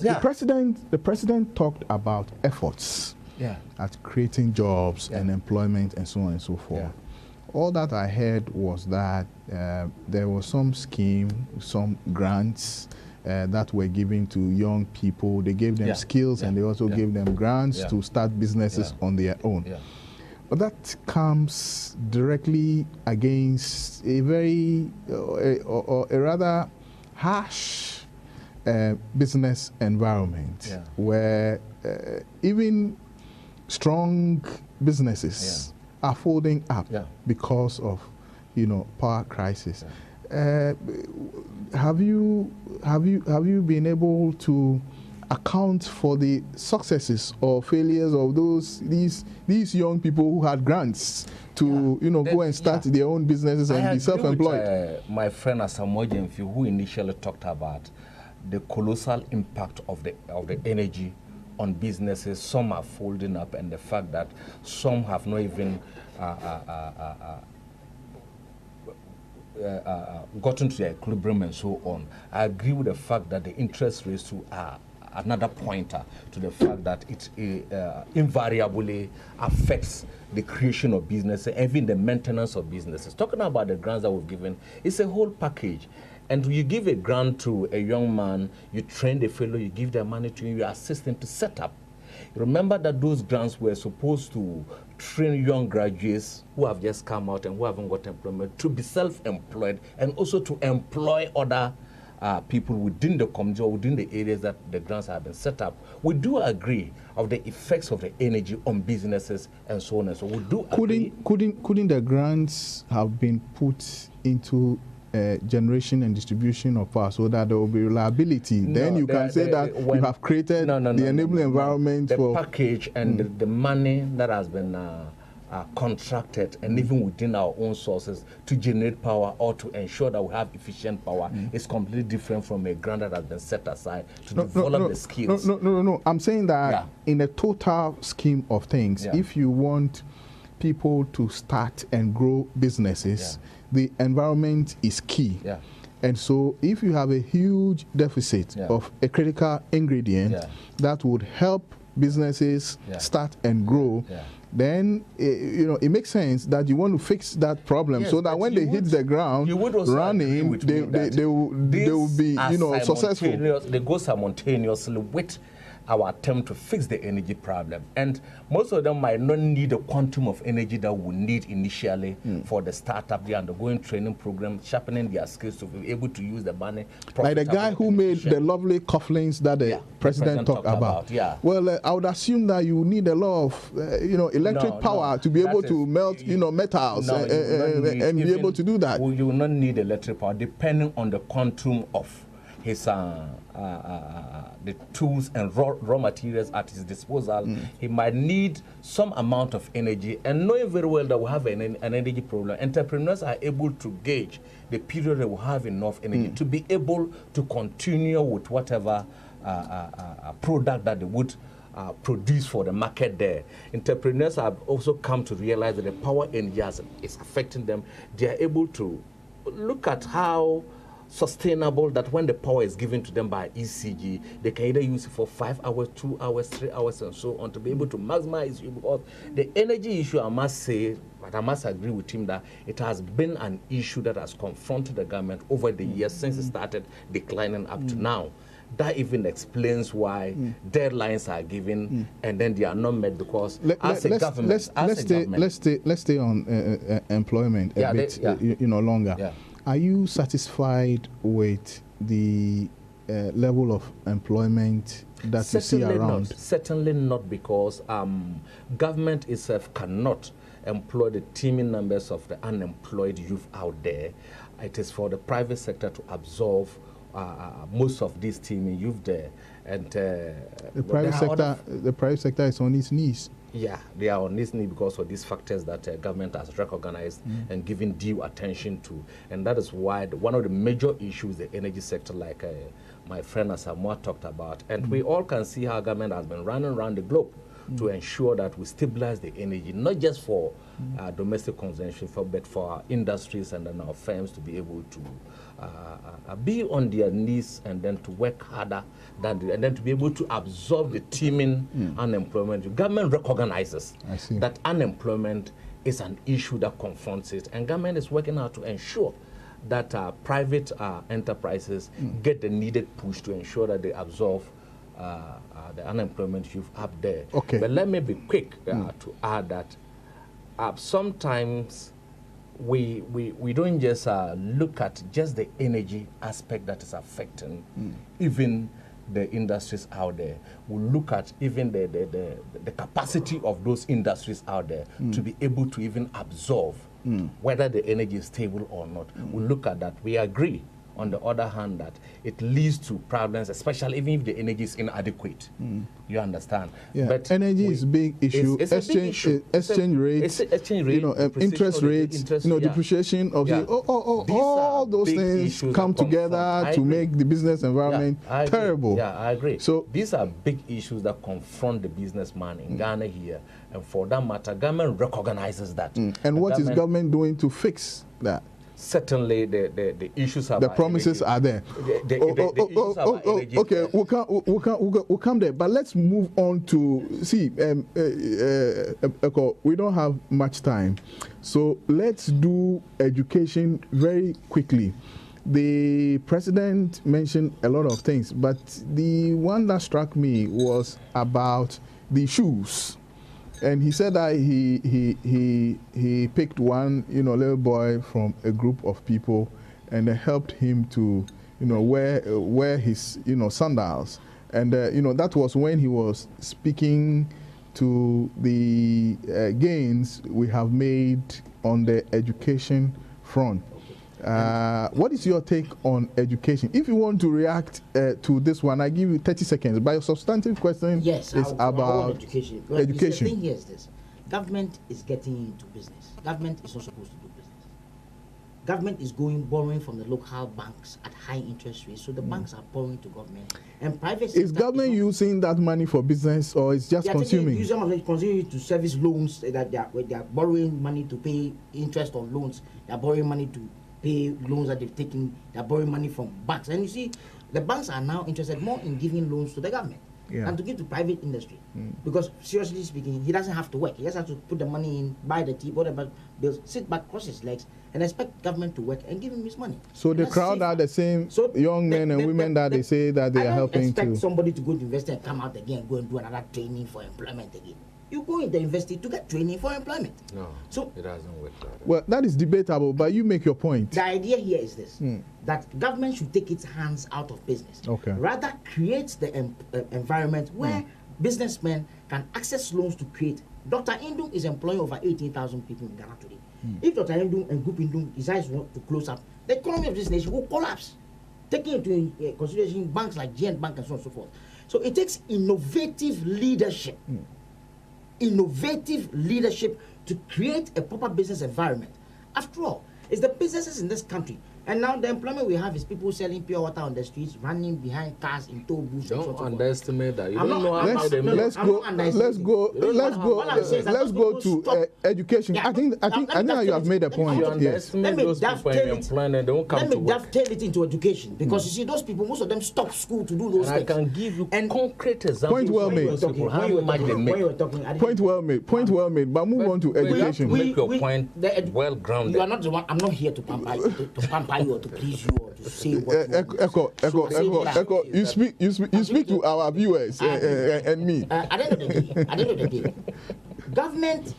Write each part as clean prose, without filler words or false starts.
The president talked about efforts at creating jobs and employment and so on and so forth. All that I heard was that there was some scheme, some grants that were given to young people. They gave them skills and they also gave them grants to start businesses on their own. But that comes directly against a very, or a rather harsh business environment where even strong businesses are folding up because of, power crisis. Have you been able to account for the successes or failures of these young people who had grants to go and start their own businesses and be self-employed? My friend Asamoah, who initially talked about the colossal impact of the energy on businesses. Some are folding up, and the fact that some have not even gotten to their equilibrium and so on. I agree with the fact that the interest rates are another pointer to the fact that it invariably affects the creation of businesses, even the maintenance of businesses. Talking about the grants that we've given, it's a whole package. And you give a grant to a young man, you train the fellow, you give their money to him, you assist him to set up. Remember that those grants were supposed to train young graduates who have just come out and who haven't got employment to be self-employed and also to employ other people within the community or within the areas that the grants have been set up. We do agree of the effects of the energy on businesses and so on and so on. We do agree. Couldn't the grants have been put into generation and distribution of power so that there will be reliability? Then you can say that you have created the enabling environment for the package and the money that has been contracted, and even within our own sources to generate power or to ensure that we have efficient power is completely different from a grant that has been set aside to develop the skills. No. I'm saying that in a total scheme of things, if you want people to start and grow businesses, the environment is key. And so if you have a huge deficit of a critical ingredient that would help businesses start and grow, then it makes sense that you want to fix that problem so that when they hit the ground running, they will be successful. They go simultaneously with our attempt to fix the energy problem. And most of them might not need the quantum of energy that we need initially for the startup. They are undergoing training programs, sharpening their skills to be able to use the money. Like the guy who made the lovely cufflinks that the president talked about. Well, I would assume that you need a lot of electric power to be able to melt metals and be able to do that. Well, you will not need electric power depending on the quantum of his the tools and raw materials at his disposal. He might need some amount of energy, and knowing very well that we have an energy problem, entrepreneurs are able to gauge the period that we have enough energy to be able to continue with whatever product that they would produce for the market there. Entrepreneurs have also come to realize that the power energy is affecting them. They are able to look at how sustainable that when the power is given to them by ECG, they can either use it for 5 hours, 2 hours, 3 hours, and so on to be able to maximize it. Because the energy issue, I must say, but I must agree with him that it has been an issue that has confronted the government over the years since it started declining up to now. That even explains why deadlines are given and then they are not met, because let's stay on employment a bit longer. Are you satisfied with the level of employment that Certainly you see around? Certainly not, because government itself cannot employ the teeming numbers of the unemployed youth out there. It is for the private sector to absorb most of this teeming youth there. And the private sector is on its knees. Yeah, they are on this need because of these factors that government has recognized and given due attention to. And that is why one of the major issues, the energy sector, like my friend Asamoah talked about. And we all can see how government has been running around the globe to ensure that we stabilize the energy, not just for domestic consumption, but for our industries and then our firms to be able to be on their knees and then to work harder and then to be able to absorb the teeming unemployment. The government recognizes that unemployment is an issue that confronts it, and government is working hard to ensure that private enterprises get the needed push to ensure that they absorb the unemployment you've up there. Okay. But let me be quick to add that sometimes we don't just look at just the energy aspect that is affecting even the industries out there. We look at even the capacity of those industries out there to be able to even absorb whether the energy is stable or not. We look at that. We agree, on the other hand, that it leads to problems, especially even if the energy is inadequate. You understand? Yeah. But energy is a big issue. It's Exchange rates, interest rates, depreciation of all those things come together to make the business environment terrible. Yeah, I agree. So these are big issues that confront the businessman in Ghana here, and for that matter, government recognizes that. And what is government doing to fix that? Certainly, the issues are. The promises are there. Okay, we'll come there. But let's move on to see. We don't have much time, so let's do education very quickly. The president mentioned a lot of things, but the one that struck me was about the shoes. And he said that he picked one little boy from a group of people, and helped him to wear his sandals, and that was when he was speaking to the gains we have made on the education front. What is your take on education? If you want to react to this one, I give you 30 seconds. But your substantive question is about education. Well, the thing here is this. Government is getting into business. Government is not supposed to do business. Government is borrowing from the local banks at high interest rates, so the banks are borrowing to government. And private sector is government using that money for business, or is just consuming? Use some of it consuming to service loans that they are borrowing money to pay interest on loans. They are borrowing money to pay loans that they've taken. They're borrowing money from banks, and you see, the banks are now interested more in giving loans to the government than to give to private industry. Because seriously speaking, he doesn't have to work. He just has to put the money in, buy the tea, whatever bills, sit back, cross his legs, and expect government to work and give him his money. So the crowd are the same young men and women that they say that they are helping to. I don't expect somebody to go to university and come out again and go and do another training for employment again. You go in the university to get training for employment. No, so it doesn't work like that. Well, that is debatable, but you make your point. The idea here is this, that government should take its hands out of business. Rather create the environment where businessmen can access loans to create. Dr. Indum is employing over 18,000 people in Ghana today. If Dr. Indum and Group Indum decides to close up, the economy of this nation will collapse. Taking into consideration banks like GN Bank and so on and so forth. So it takes innovative leadership. Innovative leadership to create a proper business environment. After all, it's the businesses in this country. And now the employment we have is people selling pure water on the streets, running behind cars in toll booths. Don't underestimate that. You don't know how much they make. Let's go to education. I think you have made a point. You underestimate those people in employment, they won't come to work. Let me dovetail it into education, because you see, those people, most of them stop school to do those things. I can give you concrete examples. Point well made. Point well made. Point well made. But move on to education. Make your point well grounded. You are not the one. I'm not here to pamper you or to please you or to say what Echo, you speak to our viewers and me. At the end of the day, government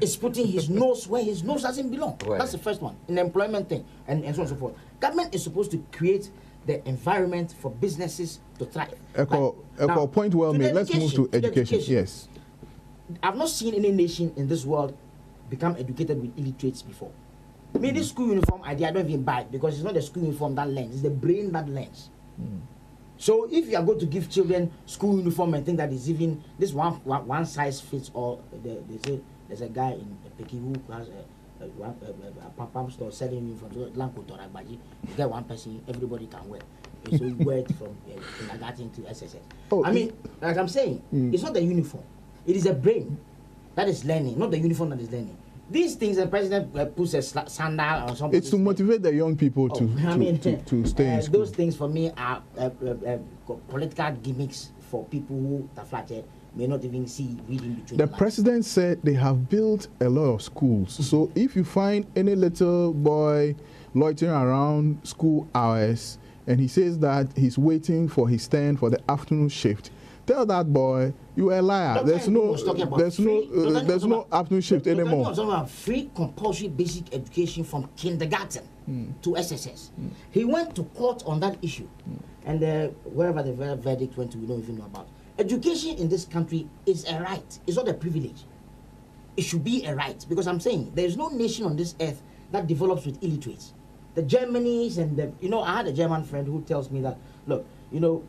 is putting his nose where his nose doesn't belong. Right. That's the first one, in the employment thing and so on and so forth. Government is supposed to create the environment for businesses to thrive. Echo, point well made. Let's move to education. Yes. I've not seen any nation in this world become educated with illiterates before. Me, this school uniform idea, I don't even buy it, because it's not the school uniform that lends, it's the brain that lends. So if you are going to give children school uniform and think that is even this one size fits all, there's a guy in Peking who has a pump store selling uniforms. You get one person, everybody can wear. So you wear it from kindergarten to SSS. I mean, like I'm saying, it's not the uniform. It is a brain that is learning, not the uniform that is learning. These things, the president puts a sandal or something. It's to motivate the young people to stay in school. Those things for me are political gimmicks for people who may not even see reading between the president said they have built a lot of schools. So if you find any little boy loitering around school hours and he says that he's waiting for his turn for the afternoon shift, tell that boy you are a liar. There's no afternoon shift anymore. Talking about free compulsory basic education from kindergarten to SSS. He went to court on that issue, and wherever the verdict went to, we don't even know about. Education in this country is a right. It's not a privilege. It should be a right, because I'm saying there is no nation on this earth that develops with illiterates. The Germanys and I had a German friend who tells me that, look, you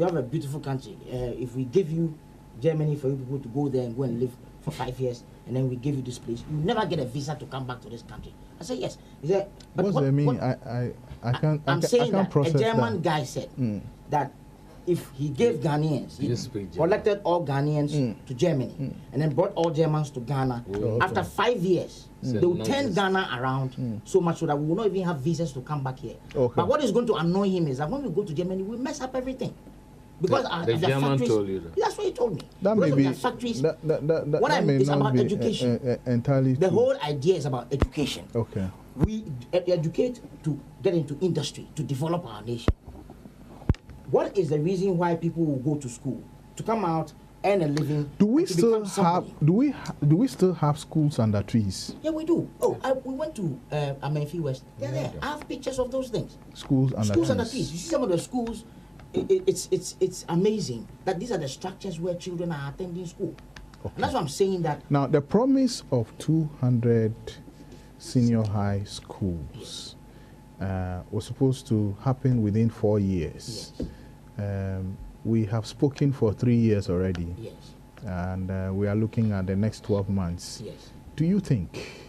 have a beautiful country. If we give you Germany for you people to go there and go and live for 5 years, and then we give you this place, you never get a visa to come back to this country. I said yes. He said, but what does that mean? I'm saying that a German guy said that if he gave Ghanaians, he collected all Ghanaians to Germany and then brought all Germans to Ghana. After 5 years, they will turn Ghana around so much so that we will not even have visas to come back here. But what is going to annoy him is that when we go to Germany, we mess up everything. Because the German told you that. That's what he told me. That may be factories. What I mean is about education. Entirely the whole idea is about education. Okay. We educate to get into industry, to develop our nation. What is the reason why people will go to school? To come out, earn a living. Do we still have schools under trees? Yeah, we do. We went to Amenfi West. They're there. I have pictures of those things. Schools under trees. You see some of the schools. It's amazing that these are the structures where children are attending school. Okay. And that's what I'm saying that. Now, the promise of 200 senior high schools was supposed to happen within 4 years. Yes. We have spoken for 3 years already. Yes. And we are looking at the next 12 months. Yes. Do you think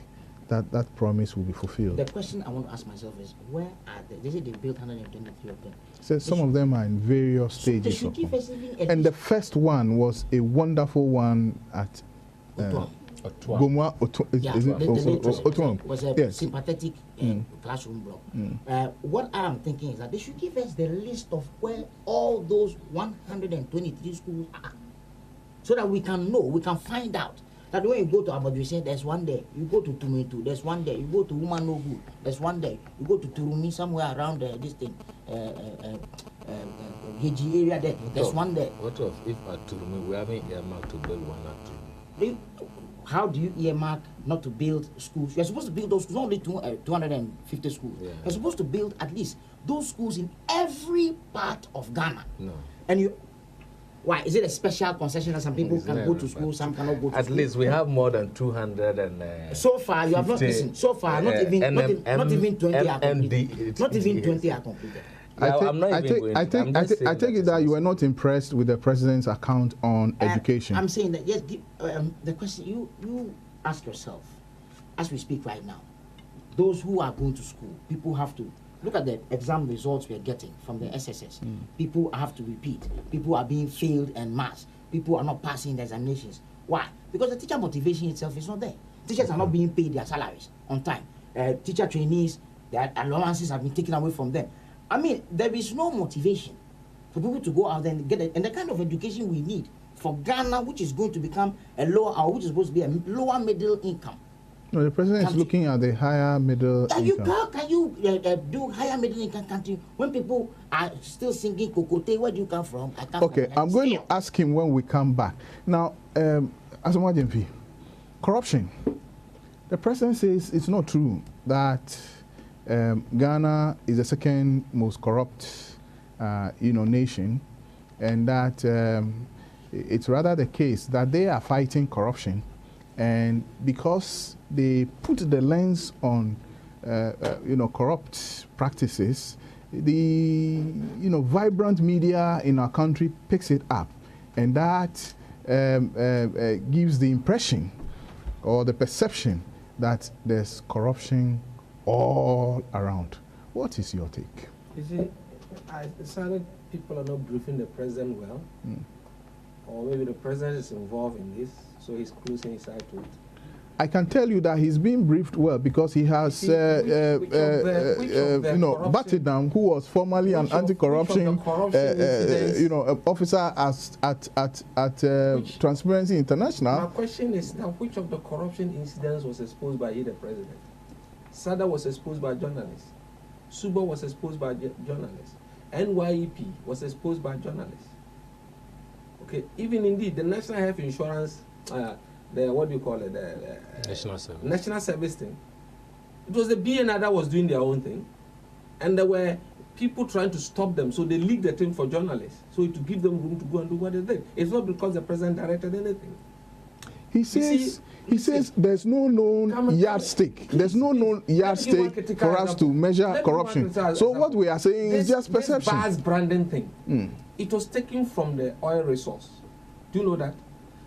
that promise will be fulfilled? The question I want to ask myself is, where are they say they built 123 of them. So some of them are in various stages. They should give us even and the first one was a wonderful one at Gomwa Otuam. Was a sympathetic classroom block. What I am thinking is that they should give us the list of where all those 123 schools are, so that we can know, we can find out. That when you go to Abadu, you say there's one there. You go to Tumitu, there's one there. You go to Umanogu, there's one there. You go to Turumi, somewhere around this thing, Geji area there. There's one there. What if at Turumi we haven't earmarked to build one at Turumi? How do you earmark not to build schools? You're supposed to build those schools, not only 250 schools. Yeah. You're supposed to build at least those schools in every part of Ghana. No. And you. Why? Is it a special concession that some people can go to school, some cannot go to school? At least we have more than 200 and... so far, you have not listened. So far, not even 20 are completed. Not even 20 are completed. I take it that you were not impressed with the president's account on education. I'm saying that, yes, the question, you ask yourself, as we speak right now, those who are going to school, people have to look at the exam results we are getting from the SSS. People have to repeat. People are being failed en masse. People are not passing the examinations. Why? Because the teacher motivation itself is not there. Teachers are not being paid their salaries on time. Teacher trainees, their allowances have been taken away from them. I mean, there is no motivation for people to go out there and get it. And the kind of education we need for Ghana, which is going to become which is supposed to be a lower middle income. No, the president is looking at the higher middle income. Can you do higher middle income country when people are still singing Kokote? Where do you come from? I come from I'm going to ask him when we come back. Now, Asamoah Gyamfi, corruption. The president says it's not true that Ghana is the second most corrupt nation, and that it's rather the case that they are fighting corruption. And because they put the lens on, corrupt practices, the, vibrant media in our country picks it up. And that gives the impression or the perception that there's corruption all around. What is your take? You see, I decided people are not briefing the president well. Or maybe the president is involved in this, so he's closing his eye to it. I can tell you that he's been briefed well because he has, Battidam, who was formerly an anti-corruption, officer at Transparency International. My question is now, which of the corruption incidents was exposed by the president? Sada was exposed by journalists. Suba was exposed by journalists. NYEP was exposed by journalists. Okay, even indeed the National Health Insurance. The what do you call it? The National Service thing. It was the BNI that was doing their own thing, and there were people trying to stop them, so they leaked the thing for journalists, so to give them room to go and do what they did. It's not because the president directed anything. He says there's no known yardstick. There's no known yardstick for us to measure corruption. So what we are saying is just perception. This branding thing. It was taken from the oil resource. Do you know that?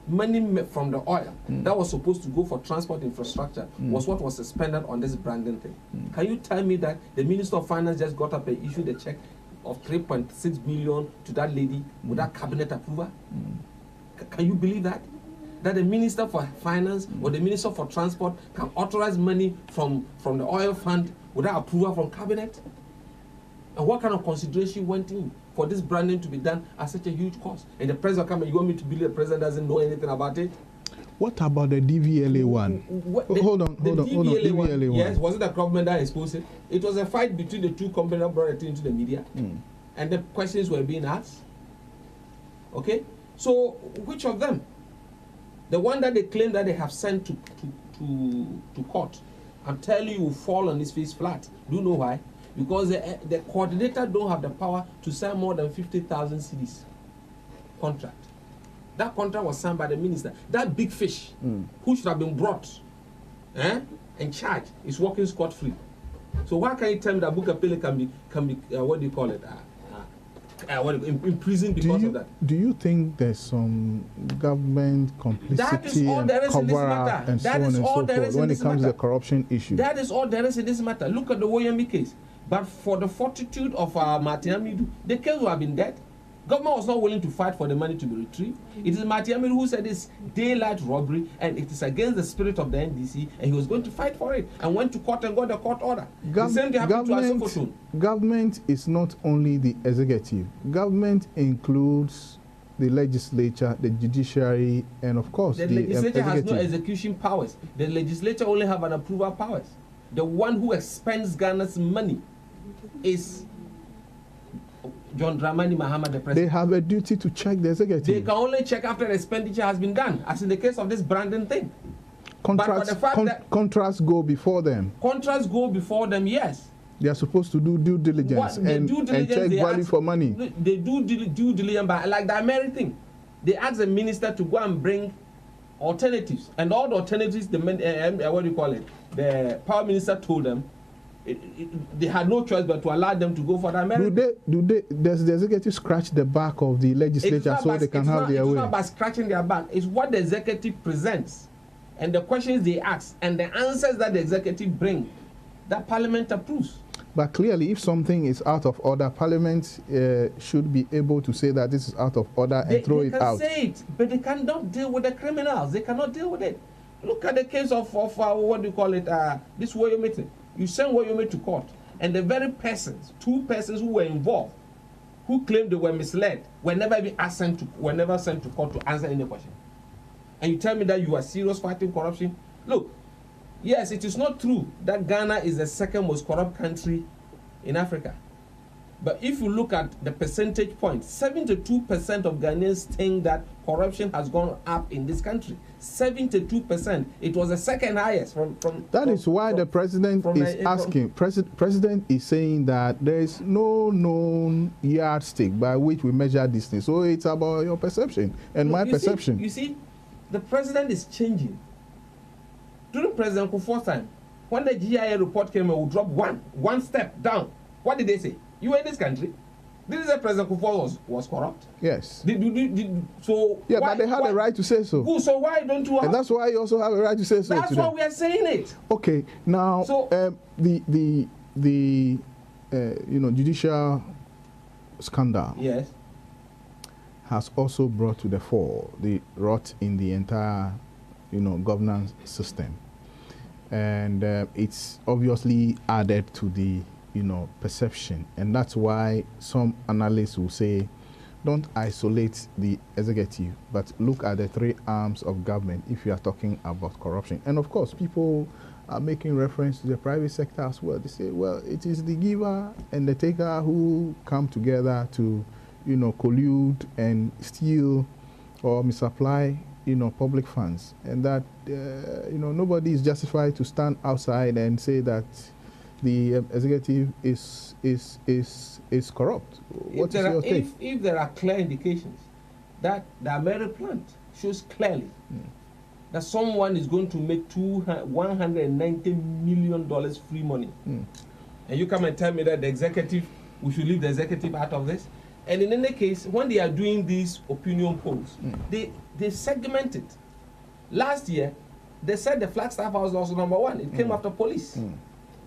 Money from the oil that was supposed to go for transport infrastructure was what was expended on this branding thing. Can you tell me that the Minister of Finance just got up and issued a check of 3.6 billion to that lady without cabinet approval? Can you believe that? That the Minister for Finance or the Minister for Transport can authorize money from the oil fund without approval from cabinet? And what kind of consideration went in for this branding to be done at such a huge cost? And the president come and you want me to believe the president doesn't know anything about it? What about the DVLA one? Hold on. DVLA one. Yes, was it the government that exposed it? It was a fight between the two companies that brought it into the media. And the questions were being asked. Okay? So, which of them? The one that they claim that they have sent to court, I'm telling you, will fall on his face flat. Do you know why? Because the coordinator don't have the power to sign more than 50,000 cedis contract. That contract was signed by the minister. That big fish, who should have been brought and charged, is walking scot-free. So why can't you tell me that Bukka Pele can be what do you call it, in prison because of that? Do you think there's some government complicity and cover-up and so on and so forth when it comes to the corruption issue? That is all there is in this matter. Look at the Woyemi case. But for the fortitude of Martin Amidu, the case would have been dead. Government was not willing to fight for the money to be retrieved. It is Martin Amidu who said it's daylight robbery and it is against the spirit of the NDC, and he was going to fight for it and went to court and got the court order. The same thing happened to Asofotun. Government is not only the executive. Government includes the legislature, the judiciary, and of course the legislature has no execution powers. The legislature only have an approval powers. The one who expends Ghana's money is John Dramani Mahama, the president. They have a duty to check the executive. They can only check after the expenditure has been done, as in the case of this branding thing. Contracts go before them. Contracts go before them, yes. They are supposed to do due diligence and check value for money. They do due diligence, but like the American thing, they ask the minister to go and bring alternatives, and all the alternatives, the power minister told them they had no choice but to allow them to go for the American. Does the executive scratch the back of the legislature so they can have their way? It's not by scratching their back. It's what the executive presents and the questions they ask and the answers that the executive bring that Parliament approves. But clearly, if something is out of order, Parliament should be able to say that this is out of order and throw it out. They can say it, but they cannot deal with the criminals. They cannot deal with it. Look at the case of what do you call it, this Woyome thing. You send Woyome to court, and the very persons, two persons who were involved, who claimed they were misled, were never sent to court to answer any question. And you tell me that you are serious fighting corruption? Look, yes, it is not true that Ghana is the second most corrupt country in Africa. But if you look at the percentage point, 72% of Ghanaians think that corruption has gone up in this country. 72%. It was the second highest That is why the president is asking. President is saying that there is no known yardstick by which we measure this thing. So it's about your perception and my perception. You see, the president is changing. During President Kufuor's time, when the GIA report came, we would drop one step down. What did they say? You were in this country. Did they say President Kufuor was corrupt? Yes. So yeah, but they had a right to say so. Good, so why don't you? And that's why you also have a right to say so. That's why we are saying it. Okay. Now, so, the judicial scandal. Yes. has also brought to the fore the rot in the entire, governance system. And it's obviously added to the, perception. And that's why some analysts will say, don't isolate the executive, but look at the three arms of government if you are talking about corruption. And of course, people are making reference to the private sector as well. They say, well, it is the giver and the taker who come together to, collude and steal or misapply, public funds. And that, nobody is justified to stand outside and say that the executive is corrupt. What is your take? If there are clear indications that the American plant shows clearly that someone is going to make $190 million free money, and you come and tell me that the executive, we should leave the executive out of this. And in any case, when they are doing these opinion polls, they segment it. Last year, they said the Flagstaff House was number one. It came after police.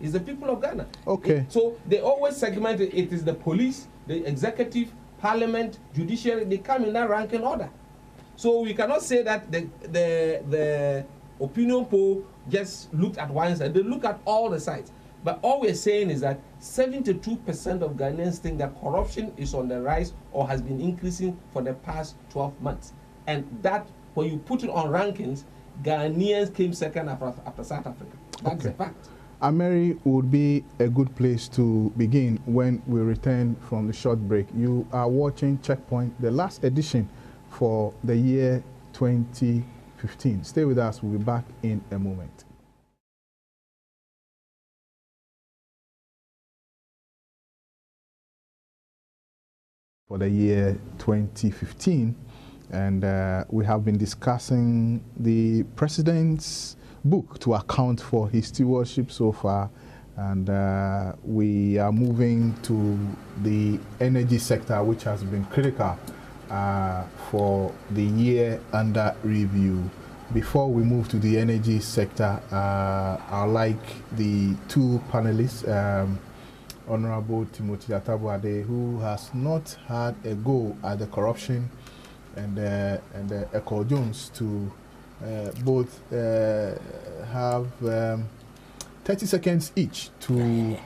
It's the people of Ghana. Okay. So they always segment it. It is the police, the executive, parliament, judiciary. They come in that ranking order. So we cannot say that the opinion poll just looked at one side. They look at all the sides. But all we're saying is that 72% of Ghanaians think that corruption is on the rise or has been increasing for the past 12 months. And that, when you put it on rankings, Ghanaians came second after South Africa. That's a fact. Ameri would be a good place to begin when we return from the short break. You are watching Checkpoint, the last edition for the year 2015. Stay with us. We'll be back in a moment. For the year 2015, and we have been discussing the president's book to account for his stewardship so far, and we are moving to the energy sector, which has been critical for the year under review. Before we move to the energy sector, I'd like the two panelists, Honorable Timothy Atabuade, who has not had a go at the corruption, and Echo Jones to both have 30 seconds each to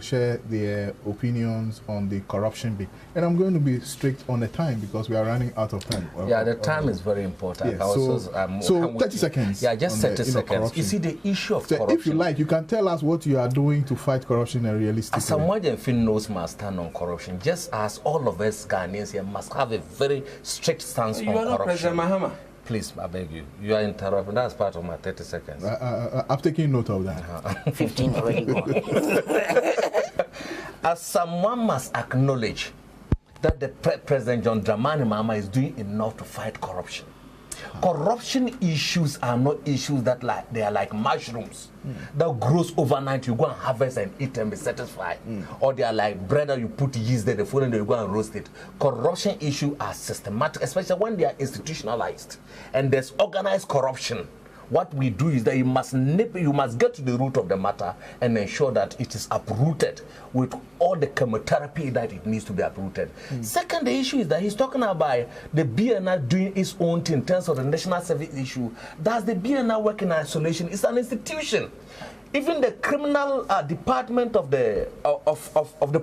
share their opinions on the corruption bit. And I'm going to be strict on the time because we are running out of time. Yeah, the time is very important. Yeah, so 30 seconds. Yeah, just 30 seconds. You see, the issue of corruption. If you like, you can tell us what you are doing to fight corruption and realistically. As someone that knows must stand on corruption, just as all of us Ghanaians here must have a very strict stance on corruption. You are not President Mahama. Please, I beg you. You are interrupting. That's part of my 30 seconds. I'm taking note of that. 15 already gone. As someone must acknowledge that the President John Dramani Mahama is doing enough to fight corruption. Corruption issues are not issues that they are like mushrooms that grows overnight. You go and harvest and eat and be satisfied. Or they are like bread that you put yeast there, the following day you go and roast it. Corruption issues are systematic, especially when they are institutionalized. And there's organized corruption. What we do is that you must get to the root of the matter and ensure that it is uprooted with all the chemotherapy that it needs to be uprooted. Second, the issue is that he's talking about the BNI doing its own thing in terms of the national service issue. Does the BNI work in isolation? It's an institution. Even the criminal department of the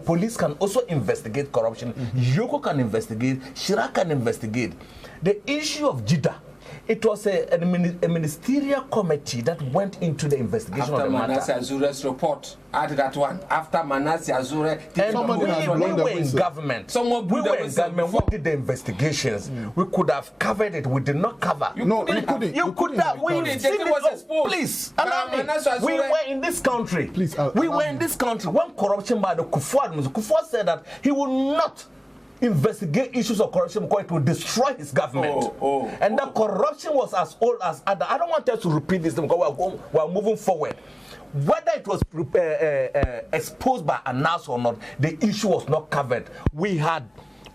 police can also investigate corruption. Yoko can investigate. Shira can investigate. The issue of JIDA, it was a ministerial committee that went into the investigation of the matter. After Manasseh Azure's report, add that one. After Manasseh Azure, we were in government. We were in government. We did the investigations. We could have covered it. We did not cover. You couldn't. You could have. Please, allow me. We were in this country. Please, we were in this country when corruption by the Kufuor said that he will not investigate issues of corruption because it will destroy his government. And that corruption was as old as other. I don't want us to repeat this because we are moving forward. Whether it was exposed by Anas or not, the issue was not covered. We had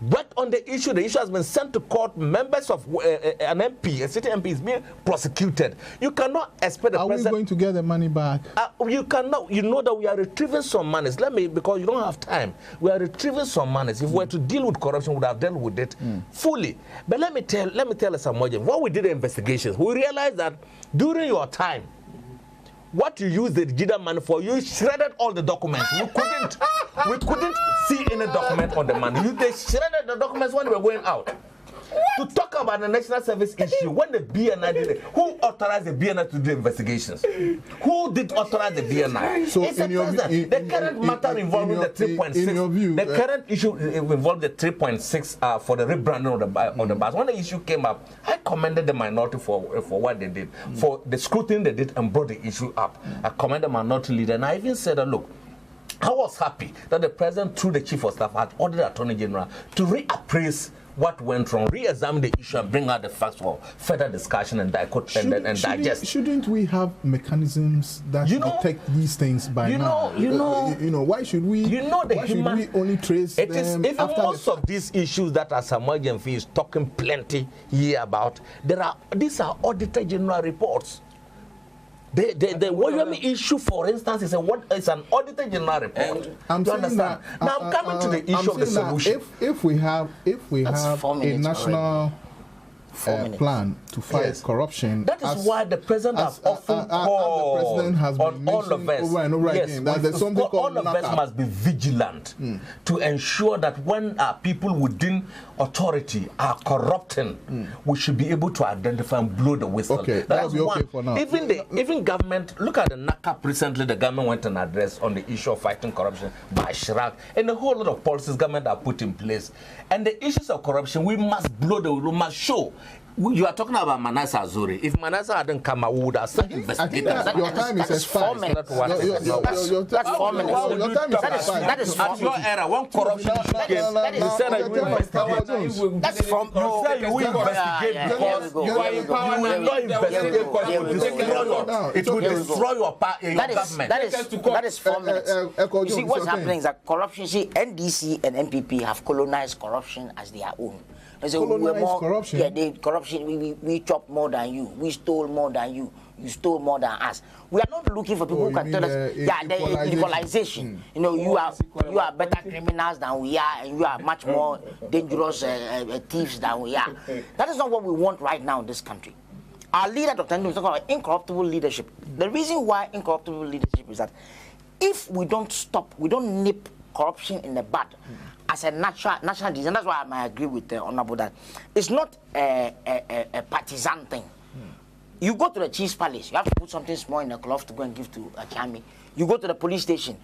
worked on the issue has been sent to court. Members of an MP, a city MP, is being prosecuted. You cannot expect the president. Are we going to get the money back? You cannot. You know that we are retrieving some monies. Because you don't have time. We are retrieving some monies. If we were to deal with corruption, we would have dealt with it fully. But let me tell us, Samoja, when we did the investigations, we realized that during your time, what you used the digital money for, you shredded all the documents. We couldn't see any document on the money. They shredded the documents when we were going out. To talk about the national service issue, when the BNI did it, who authorized the BNI to do investigations? Who did authorize the BNI? So the current matter involving the 3.6, the current issue involved the 3.6 for the rebranding of the bus. When the issue came up, I commended the minority for what they did, for the scrutiny they did and brought the issue up. I commended the minority leader, and I even said, look, I was happy that the president, through the chief of staff, had ordered the attorney general to reappraise what went wrong, re-examine the issue, and bring out the facts for further discussion and digest. Shouldn't we have mechanisms that detect these things by now? Why should we? We only trace them even after most of these issues that Samoja Mfi is talking plenty here about, these are Auditor General reports. The Woyomi issue, for instance, is an Auditor General report. I'm saying that, now I'm coming to the issue of the solution. If we have a national plan to fight corruption, that is why the president has often called the president has been all of us over and over again that there's something called all of us must be vigilant to ensure that when people within authority are corrupting, we should be able to identify and blow the whistle. Okay, that will be okay for now. Even government, look at the NACAP recently. The government went and addressed on the issue of fighting corruption by Chirac, and a whole lot of policies government are put in place. And the issues of corruption, we must must show. You are talking about Manasseh Azuri. If Manasseh hadn't come out, we would have started investigating. Your time is expired. That's 4 minutes. That is at your era, when corruption came, you said that you investigate. That's from you said you will investigate because you will not investigate because it will destroy your government. That is 4 minutes. You see, what's happening is that corruption, NDC and NPP have colonized corruption as their own. So we're more, corruption. Yeah, corruption. We chop more than you. We stole more than you. You stole more than us. We are not looking for people who can tell us. The equalization. You are better criminals than we are, and you are much more dangerous thieves than we are. That is not what we want right now in this country. Our leader, Dr. Ndu, is talking about incorruptible leadership. The reason why incorruptible leadership is that if we don't stop, we don't nip corruption in the bud as a national disease, and that's why I agree with the Honorable that it's not a partisan thing. You go to the chief's palace, you have to put something small in a cloth to go and give to a chami. You go to the police station,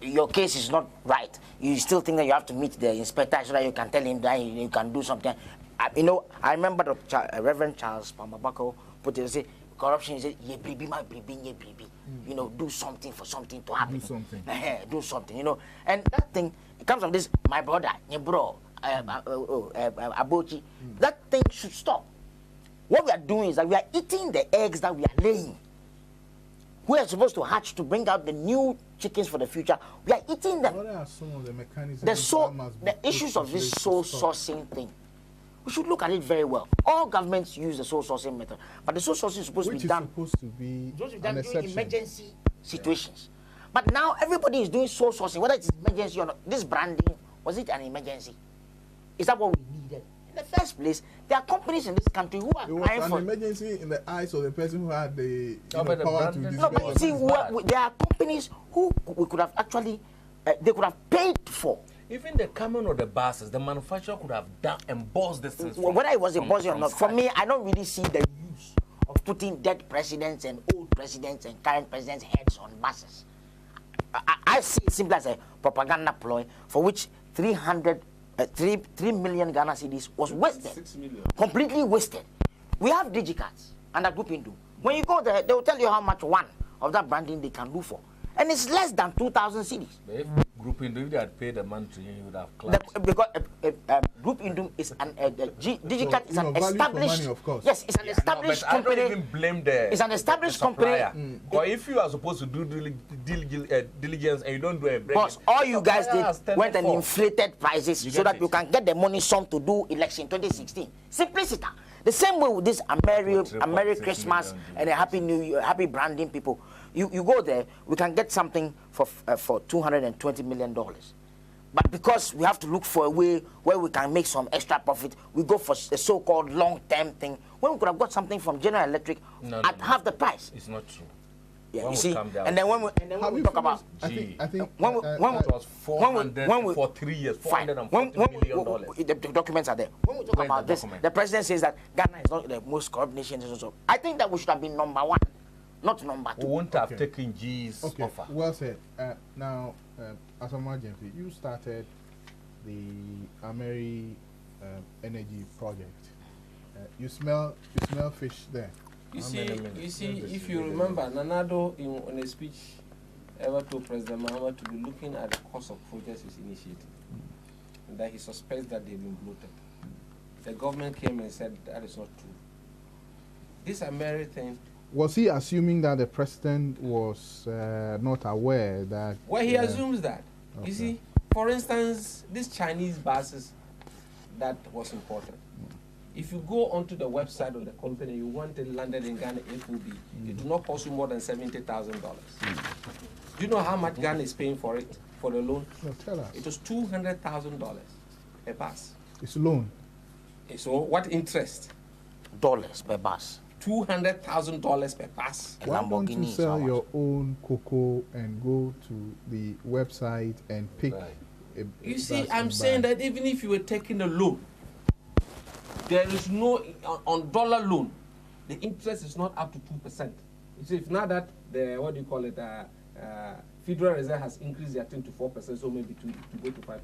your case is not right. You still think that you have to meet the inspector so that you can tell him that you can do something. I remember the Reverend Charles Pamabako put it, say, corruption is ye baby, my baby, ye baby. Do something for something to happen. Do something, And that thing, it comes from this, my brother, your bro, Abochi. That thing should stop. What we are doing is that we are eating the eggs that we are laying. We are supposed to hatch to bring out the new chickens for the future. We are eating them. What are some of the mechanisms? The issues of this sole sourcing thing. We should look at it very well. All governments use the sole sourcing method, but the sole sourcing is supposed to be done. Supposed to be an exception. During emergency situations. But now everybody is doing sole sourcing, whether it's emergency or not. This branding, was it an emergency? Is that what we needed? In the first place, there are companies in this country who are crying for... It was an emergency in the eyes of the person who had the power to discuss. No, but you see, there are companies who we could have actually, they could have paid for. Even the coming of the buses, the manufacturer could have done embossed this thing. Whether it was embossed or not, for me, I don't really see the use of putting dead presidents and old presidents and current presidents' heads on buses. I see it simply as a propaganda ploy for which 3 million Ghana cedis was wasted. 6 million. Completely wasted. We have digicards and a group into. When you go there, they will tell you how much one of that branding they can do for. And it's less than 2,000 cedis. Group Indum, if they had paid the money to you, you would have clapped. Because Group Indum is an Digicat is an established. Money, of course. Yes, it's an established company. I don't even blame the. It's an established company. But if you are supposed to do diligence and you don't do a break, boss, all you guys did went and inflated prices so that you can get the money sum to do election 2016. Simplicity. The same way with this Merry Christmas and a Happy New Year, Happy branding people. You go there, we can get something for $220 million. But because we have to look for a way where we can make some extra profit, we go for a so-called long-term thing. When we could have got something from General Electric at half the price. It's not true. Yeah, you see, and then when we talk about, I think when it was 400 for 3 years, $440 million. The documents are there. When we talk about this, the president says that Ghana is not the most corrupt nation. So I think that we should have been number one, not number two. We won't have taken G's offer. Well said. Now, as a emergency, you started the Ameri energy project. You smell fish there. You see, if you remember, Nanado in a speech ever told President Mahama to be looking at the cost of projects he's initiating, and that he suspects that they've been bloated. The government came and said that is not true. This Ameri thing. Was he assuming that the president was not aware that? Well, he assumes that. Okay. You see, for instance, these Chinese buses that was imported. If you go onto the website of the company, you want it landed in Ghana FOB, it will not cost you more than $70,000. Do you know how much Ghana is paying for it, for the loan? No, tell us. It was $200,000 a bus. It's a loan. So what interest? Dollars per bus. $200,000 per bus. Why don't you sell your own cocoa and go to the website and pick? You see, I'm saying that even if you were taking a loan, there is no, on dollar loan, the interest is not up to 2%. You see, if now that the, what do you call it, Federal Reserve has increased their thing to 4%, so maybe to go to 5%.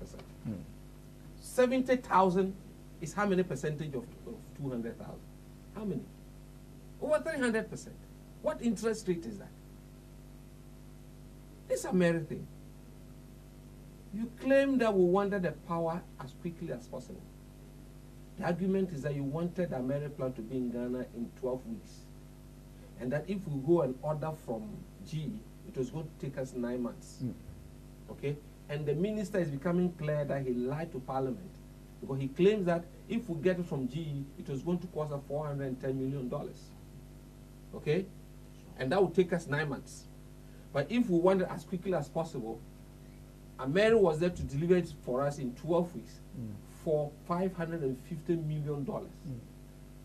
70,000 is how many percentage of 200,000? How many? Over 300%. What interest rate is that? This Ameri thing. You claim that we wanted the power as quickly as possible. The argument is that you wanted the Ameri plant to be in Ghana in 12 weeks. And that if we go and order from GE, it was going to take us 9 months. Okay? And the minister is becoming clear that he lied to Parliament. Because he claims that if we get it from GE, it was going to cost us $410 million. Okay? And that would take us 9 months. But if we want it as quickly as possible, Ameri was there to deliver it for us in 12 weeks for $550 million.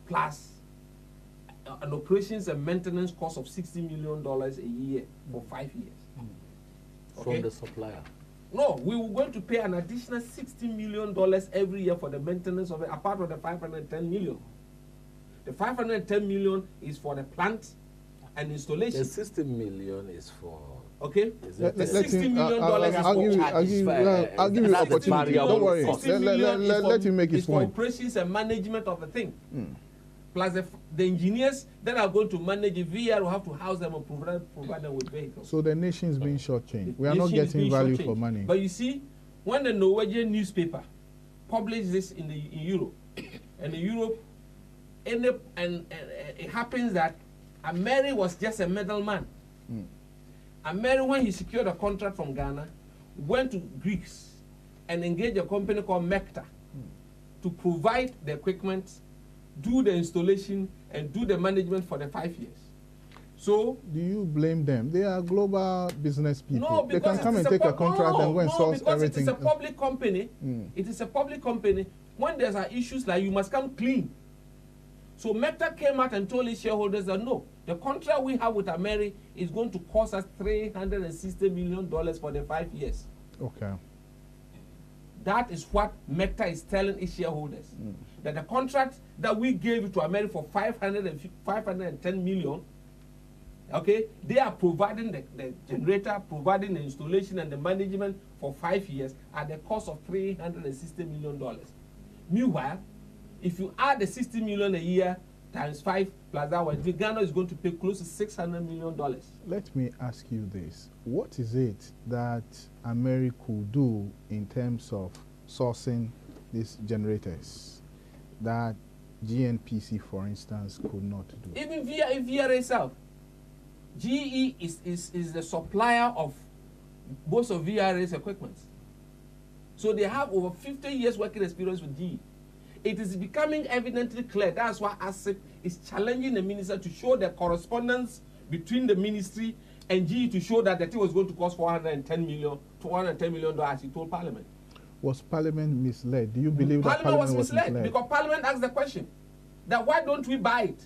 Plus an operations and maintenance cost of $60 million a year for 5 years. Okay? From the supplier. No, we were going to pay an additional $60 million every year for the maintenance of it, apart from the $510 million. The $510 million is for the plant and installation. The $60 million is for. Okay. $60 million I'll give you the opportunity. Don't worry. Let him make his point. For operations and management of the thing. Plus the engineers that are going to manage it, VR will have to house them and provide them with vehicles. So the nation is being shortchanged. We are not getting value for money. But you see, when the Norwegian newspaper published this in Europe, and in Europe, and it happens that Ameri was just a middleman. Ameri, when he secured a contract from Ghana, went to Greece and engaged a company called Mecta to provide the equipment, do the installation, and do the management for the 5 years. So, do you blame them? They are global business people. No, they can come and take a contract and go and source everything. It is a public company. It is a public company. When there are issues like you must come clean. So Mecta came out and told his shareholders that no, the contract we have with Ameri is going to cost us $360 million for the 5 years. Okay. That is what Mecta is telling its shareholders. That the contract that we gave to Ameri for $510 million, okay, they are providing the generator, providing the installation and the management for 5 years at the cost of $360 million. Meanwhile, if you add the $60 million a year times 5 plus that one, Ghana is going to pay close to $600 million. Let me ask you this. What is it that America could do in terms of sourcing these generators that GNPC, for instance, could not do? Even VRA itself. GE is the supplier of most of VRA's equipment. So they have over 50 years working experience with GE. It is becoming evidently clear. That's why ASIP is challenging the minister to show the correspondence between the ministry and GE to show that the thing was going to cost $410 million, as he told Parliament. Was Parliament misled? Do you believe that Parliament was misled? Because Parliament asked the question that why don't we buy it?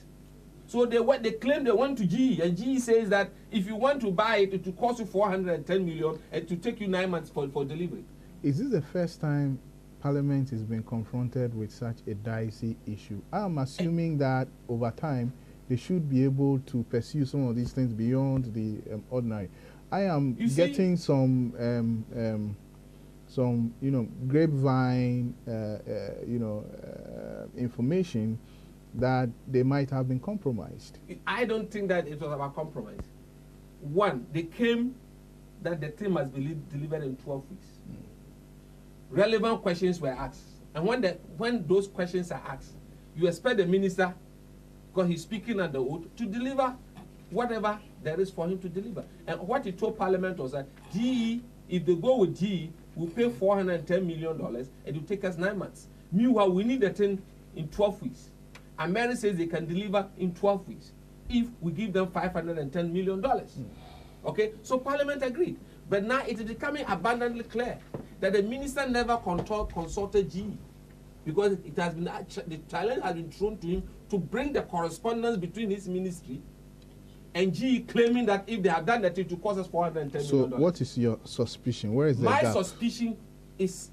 So they claim they went to GE, and GE says that if you want to buy it, it will cost you $410 million and to take you 9 months for delivery. Is this the first time Parliament is being confronted with such a dicey issue? I'm assuming that over time they should be able to pursue some of these things beyond the ordinary. I am getting some grapevine, information that they might have been compromised. I don't think that it was about compromise. One, they came that the thing must be delivered in 12 weeks. Relevant questions were asked, and when those questions are asked, you expect the minister, because he's speaking at the oath, to deliver whatever there is for him to deliver. And what he told Parliament was that GE, if they go with GE, we'll pay $410 million and it will take us 9 months. Meanwhile, we need the thing in 12 weeks. America says they can deliver in 12 weeks if we give them $510 million. Okay, so Parliament agreed. But now it is becoming abundantly clear that the minister never consulted GE, because it has been the challenge has been thrown to him to bring the correspondence between his ministry and GE, claiming that if they have done that, it will cost us $410 million. So what is your suspicion? Where is the My gap? suspicion is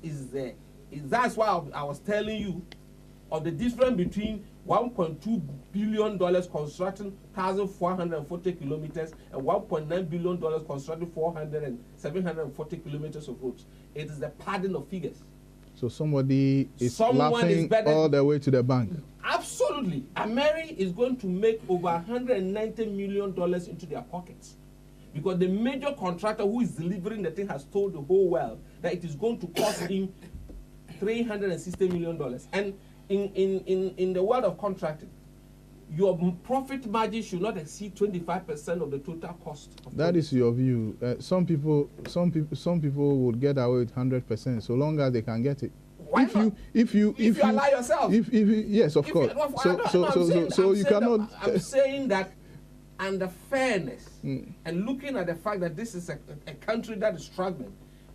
that's why I was telling you of the difference between $1.2 billion constructing 1,440 kilometers and $1.9 billion constructing 740 kilometers of roads. It is the padding of figures. So someone is laughing all the way to the bank. Absolutely. America is going to make over $190 million into their pockets, because the major contractor who is delivering the thing has told the whole world that it is going to cost him $360 million. And in the world of contracting, your profit margin should not exceed 25% of the total cost. That is your view. Some people would get away with 100%, so long as they can get it. Why not? If you allow yourself. Yes, of course. So you cannot. I'm saying that under fairness and looking at the fact that this is a country that is struggling,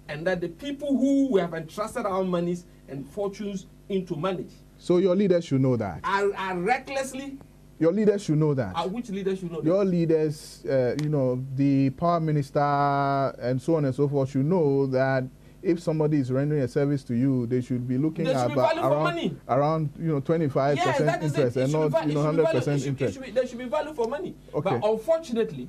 and that the people who we have entrusted our monies and fortunes into manage. So your leaders should know that. Are recklessly. Your leaders should know that. Which leaders should know that? Your leaders, the power minister and so on and so forth should know that if somebody is rendering a service to you, they should be looking at around 25% interest and not 100% interest. There should be value for money. Okay. But unfortunately,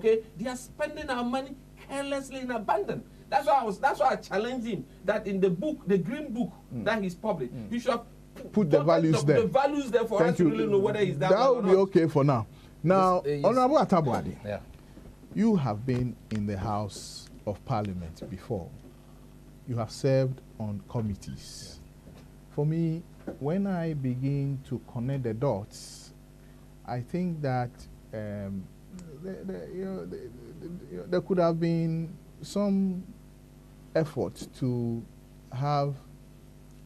they are spending our money carelessly in abundance. That's why I challenged him that in the book, the green book that he's published, he should have put the values there. The values there for us to really know whether he's that will be okay for now. Now, Honorable Atabwadi, yeah, you have been in the House of Parliament before. You have served on committees. For me, when I begin to connect the dots, I think that there could have been some effort to have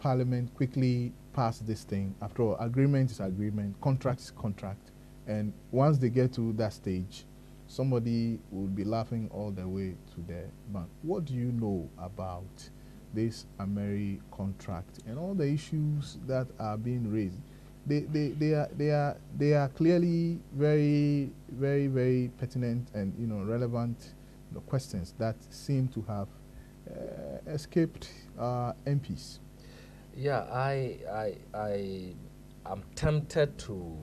Parliament quickly pass this thing. After all, agreement is agreement, contract is contract, and once they get to that stage, somebody will be laughing all the way to the bank. What do you know about this Ameri contract and all the issues that are being raised? They are clearly very, very, very pertinent and relevant questions that seem to have escaped MPs. Yeah, I'm tempted to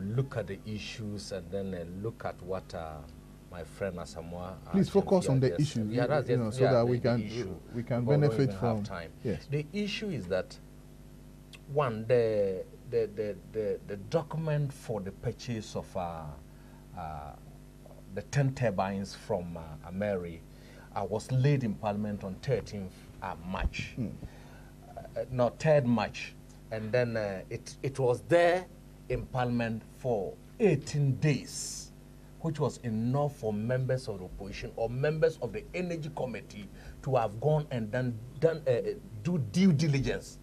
look at the issues and then look at what my friend Asamoah. Please focus on the issue. Yeah, so that we can benefit from. Time. Yes. The issue is that one, the the document for the purchase of the 10 turbines from Ameri was laid in Parliament on 13th March. No, 3rd March. And then it was there in Parliament for 18 days, which was enough for members of the opposition or members of the Energy Committee to have gone and do due diligence.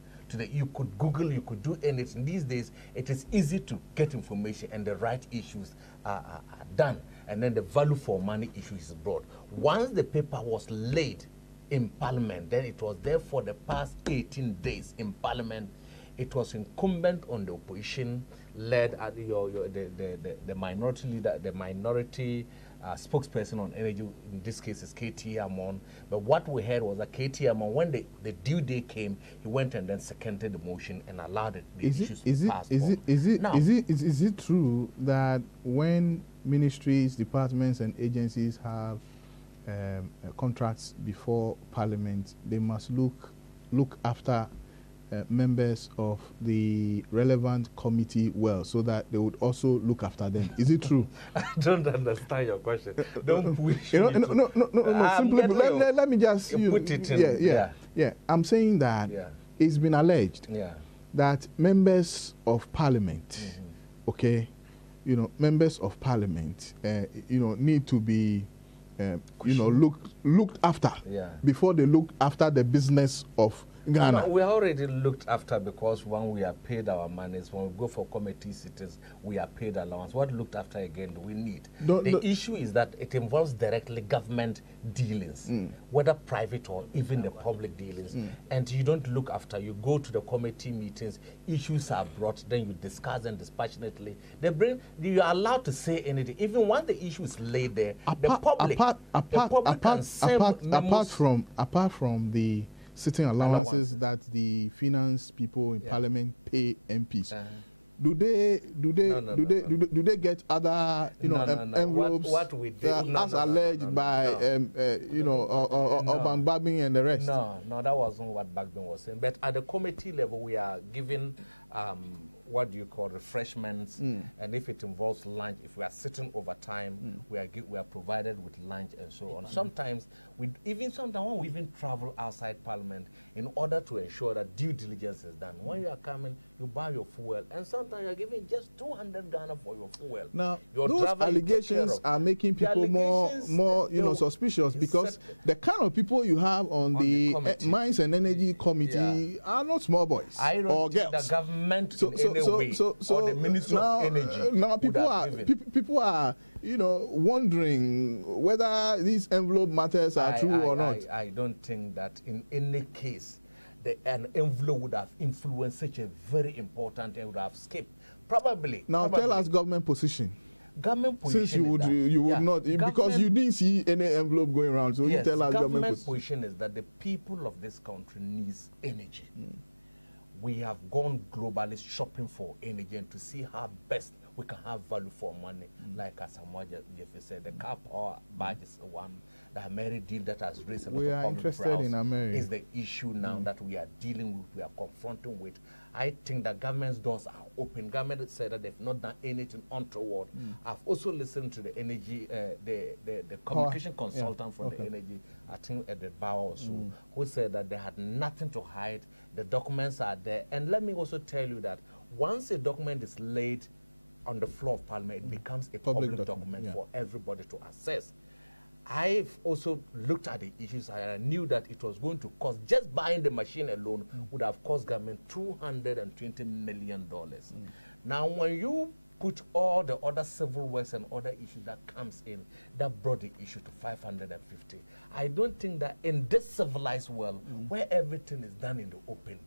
You could Google, you could do anything. These days, it is easy to get information and the right issues are done. And then the value for money issue is brought. Once the paper was laid in Parliament, then it was there for the past 18 days in Parliament. It was incumbent on the opposition, led at the minority leader, the minority spokesperson on energy, in this case is KT Amon. But what we heard was that KT Amon, when the due day came, he went and then seconded the motion and allowed the issues to pass. Is it true that when ministries, departments, and agencies have contracts before Parliament, they must look after members of the relevant committee well, so that they would also look after them? Is it true? I don't understand your question. Don't push No. Simply, let me just put it in. Yeah. I'm saying that it's been alleged that members of Parliament, members of Parliament, need to be, looked after before they look after the business of Ghana. No, we are already looked after, because when we are paid our monies, when we go for committee sittings, we are paid allowance. What looked after again do we need? The issue is that it involves directly government dealings, whether private or even the public dealings. And you don't look after. You go to the committee meetings, issues are brought, then you discuss them dispassionately. You are allowed to say anything. Even when the issue is laid there, apart from the sitting allowances that the finance people in Parliament pay MPs. Do they get other envelopes what we did, as alleged by Urban Bagbin and the rest? No, that wasn't what Bagbin was saying. But at the committee level, we are given what do you call refreshments, and if it involves lunch, if we are sitting over time, we are provided with lunch and so on. Sometimes when we even travel outside Parliament in order to ensure that due diligence is done. When you are coming, you buy your fuel, and sometimes you are giving just 200 Ghana for your fuel. Now, those allegations are making people more suspicious, because the kind of people you have on the Mines and Energy Committee are not small boys or girls. The government or the Ministry of Energy. Now people are wondering whether these envelope matters are true or not. I don't think that in any case an envelope would have influenced such a very important and would have skipped. Probably. Tell us government position. Government position. Since you would not, because you didn't see any envelope going around, so you tell us government position is that the people of this country needs energy. We have gone globally shopping for energy and to see how best we can have value for money. Like as Jeffrey said, the car power badge is one. The Ameri deal that has raised a lot of public brows is the issue now that we are dealing with, we are confronting with. I think that government's doors are open. Government said that they've not done anything untoward. I've also listened to the energy, the communication consultant from the energy, I think at the bar also, who said that they had nothing to hide. The documents are there. And let me also tell you that once a document is laid on the floor of Parliament, it becomes a public document for everybody to access. I've also looked at the issues, and I knew that it was going to cost, just buying the machine alone would have cost government $220 million. Now, when you put all the other civil works and other issues that comes in, that brought the issue to 550. I don't think that in this civilized world, where everything is done in the open,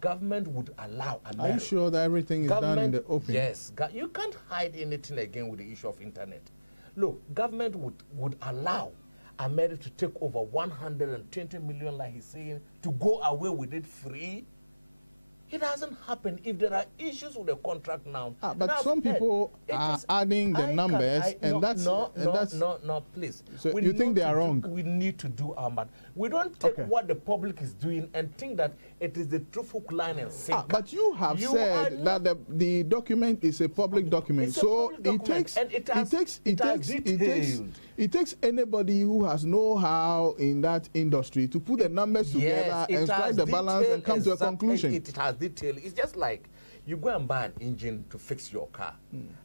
government would allow America. Are you sure that everything is done in the open? Yes. You can't hide anything again with the issue of internet. Look, government would allow America to take over 120 million, like he's saying, to go away with it free. It hasn't happened. If there are issues with the contract now, but some people are adding the numbers, and that's no, please. So you think they are wrong? We need to do our part. We don't take what the public is doing and think that it is the true hook, line, and sinker. But you have said that the document is a public document, so it takes anybody who has know-how in that industry to put the numbers together and strike the balance and come to a conclusion. It has detail. It's just like you go and buy an engine to fix your car.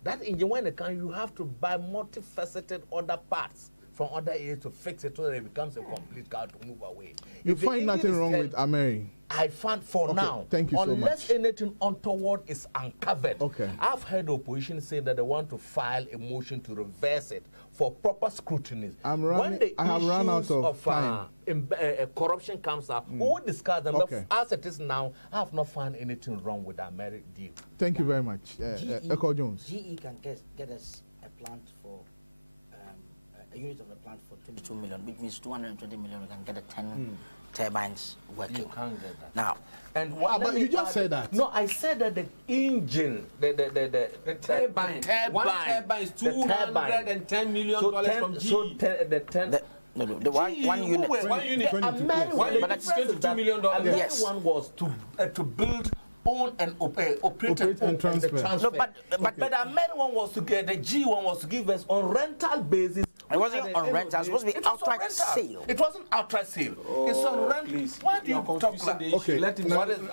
That engine, when it comes, you have to buy multifaceted other parts from other areas to fix it so that it becomes a complete car to move away. You find nothing wrong with Ameri? I found now, thank you so much. Unless anything untoward is uncovered, okay. I've heard the opposition say that they want to file a motion to reverse it for proper scrutiny. I have run out of time. Corruption comes out, we'll discuss them. But as it is now, I have not found anything wrong with the Ameri deal. Thank you very much. Echo Jones. GE can get us a plant for a unit of the plant for 22 million, which means 220 million. We can get a 10 turbines working. You can't get that now. And but you just said that. No, I said that the engine, the turbine, one turbine is $210 million from GE. So the one unit. One unit. But that's $22 million. Yes. One was to build, own and operate and transfer. No, but the American one was to get, the G one was to give us on rental basis. It wasn't on rental. It was supposed to be outright sale. It wasn't outright sale. It's on rental. Why do you talk about? Okay. Let him. Parliament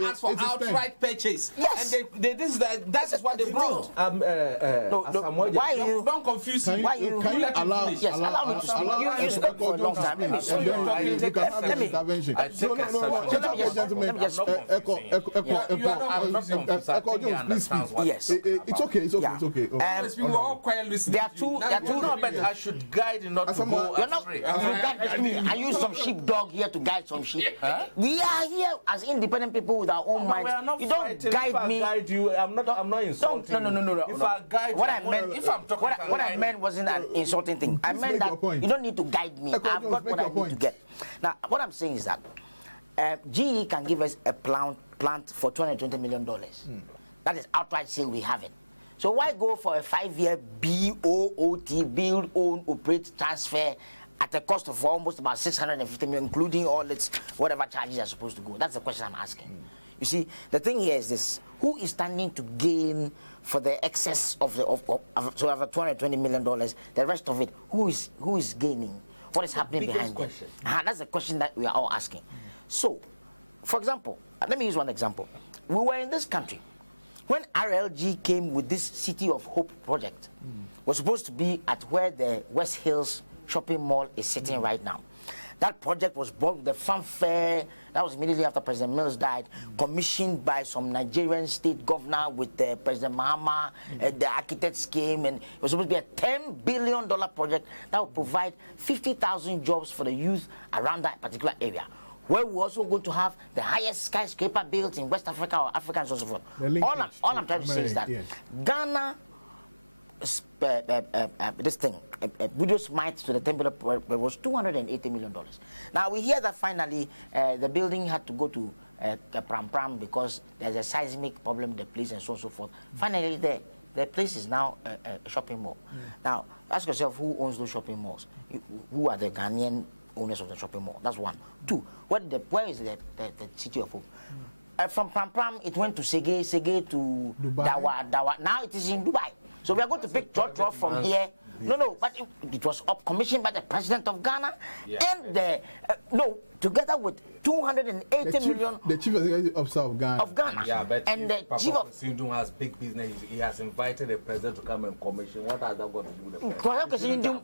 asked for outright purchase. Yes. And that is what they brought. Why you don't confuse him? Why you? Can you allow me to speak? You spoke for a long time. Let me and then you can have an intervention. Gentlemen, Echo Jones, please speak. Yes. It's okay. We were all quiet listening. There are two. No, but I should guide you not to go astray. I use some sheepdog here to guide some sheep. We are here as independent people with our own minds. You don't guide me. Guide you. I'm not insulting. No. If I guide what I meant, if I'm talking, what I meant wasn't an insulting thing. I meant that you don't need to guide me. I've got what I need to get. Now, what I'm saying is that GE can give us a plant for $220 million. That is outright sale. We have it. So why go for a 5-year BOOT, build, own, operate, transfer at a cost of almost about $650 million, including all its whatever charges are supposed to go? That's the question I'm asking. You see, the thing here is this: who is standing to gain for the excess of $220 million? The rest of it, who is gaining? What is happening behind it? That's the question that we are all asking. So, for example, let me use one example. We were in this country when RLG came with this City of Hope project. Was supposed to be at where the West Hills shopping mall is sitting right now. That project was brought with the fanfare. That was immediately after President Mills died, commissioned by some Nigerian state governor with President Mahama. The architects came, and it was supposed to be a $10 billion project that would provide 50,000 jobs for the youth around that particular area, where we're also going to have the highest skyscraper built in West Africa or Africa and so forth. All I'm trying to say is that Ghana, this thing, widow's mite to the temple was $280 million. Now we hear that finally the building had to go to Pram because there's a seismic problem in the place and so on and so forth. Finally the place is now a shopping mall. Now ask yourself, who owns those shopping malls? Who are the Ghanaian owners of the shopping mall? That's one. Two, where is the City of Hope? From Pram it went to Sege to Dubai. Dawa. Now it is in Dubai. So we are going to pick Trotro from here. No, but it was commissioned by the president of Ghana, and together with 280 million. The chief executive officer of Ghana. Yeah, but and the chief of Sindung has big business. He has invited the president to come and commission. What has that got to do with the president?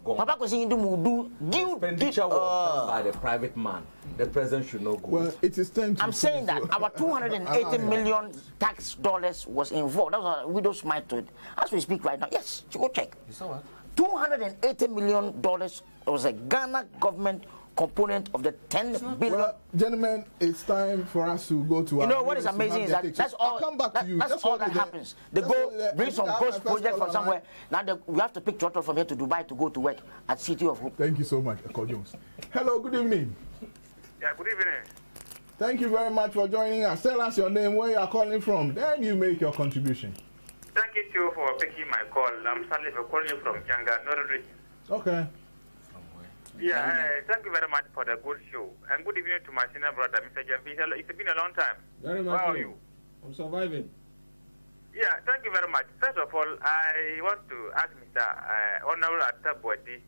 The expenditure was done by the private man. The president should not go. Well, it is time to. I'm saying that our 280 million tax dollars was involved. That was a widow's mite to it. As we speak right now, yes, you go check. You saw what? $280 million was a Ghana government component of the $10 billion. Well, gentlemen, it's time for us to go to. You know what is amazing is that that's all. I'll come back to you. That's all that happens. They go bring some ghost project from somewhere. Now we have to pick Toronto from here to Dubai to go to work at City of Hope. Thank you so much, Echo Jones. Hello, good evening. Yeah, good evening. Thank you very much for joining us. Tell us your name, where you are calling from. Then you make your contribution. Thank you too for picking my call. I'm Stanley calling you from Janga, Northern Region. Okay. Yeah, thank you very much for the good show. And good evening to my senior brother, Mr. Jampi. It's been a long time. Very much. How are you? I'm surviving. Yeah, thank you very much. First of all, I want to ask Mr. Honorable Atabwadi.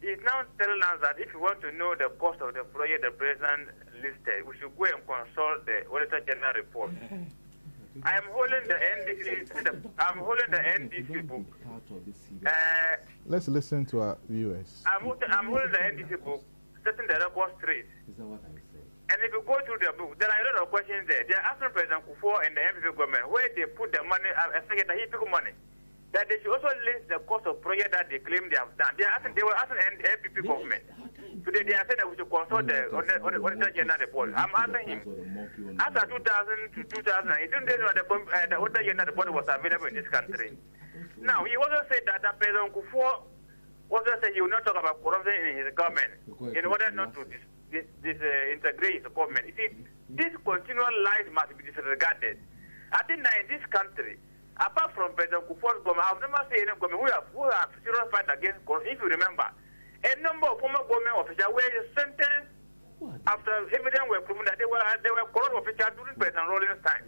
He's now telling us that if you want to know the cost of the project the president listed, we should go and consult the Auditor General report. I am holding the NDC book. Let's listen to our viewers. I'm holding the NDC book, setting the record straight. And if you go through the book, there are a lot of questions there. They are asking President Kufuor and the MPP government where they put the money, that he took money. That they should also list the cost of project that they claim they have done. They were asking the MPP government. Today they are saying that we should consult the Auditor General report. I'm asking him, after 2000 to 2008, didn't they know that the Auditor General report was available in this country? Now, he also said that President Kufuor also said he will not talk about corruption in his government in order not to integrate his government. You see, these continual lies must be disregarded. I think that in this country, apart from President Kufuor's government, I've never seen any government who have serious fight against corruption. If you remember, a number of former government officials were sentenced after evidence were proven that they were corrupt officials during President Rawlings' time.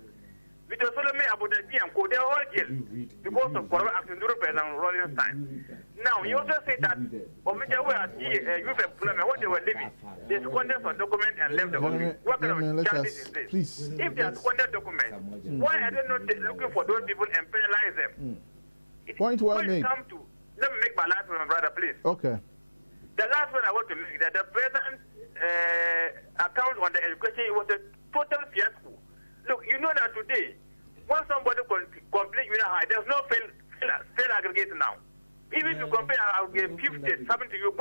Because Solomon Abu Dhabi and Co, they are all jailed because of corrupt action during President Rawlings' time. Now, he also said that officials were at youth employment when they were living, they squandered some documents and left the office. What kind of justice is this? Please. If they are squandered documents, why are they not looking for those people and penalize them? Point well made. Let me make my last one, my brother, please. Okay. The last one I want to make that the president's account on the education was a total fiasco. Look, you know that today, when somebody complains there's no fail aggregate now. Even if you compare aggregate 50, 70, you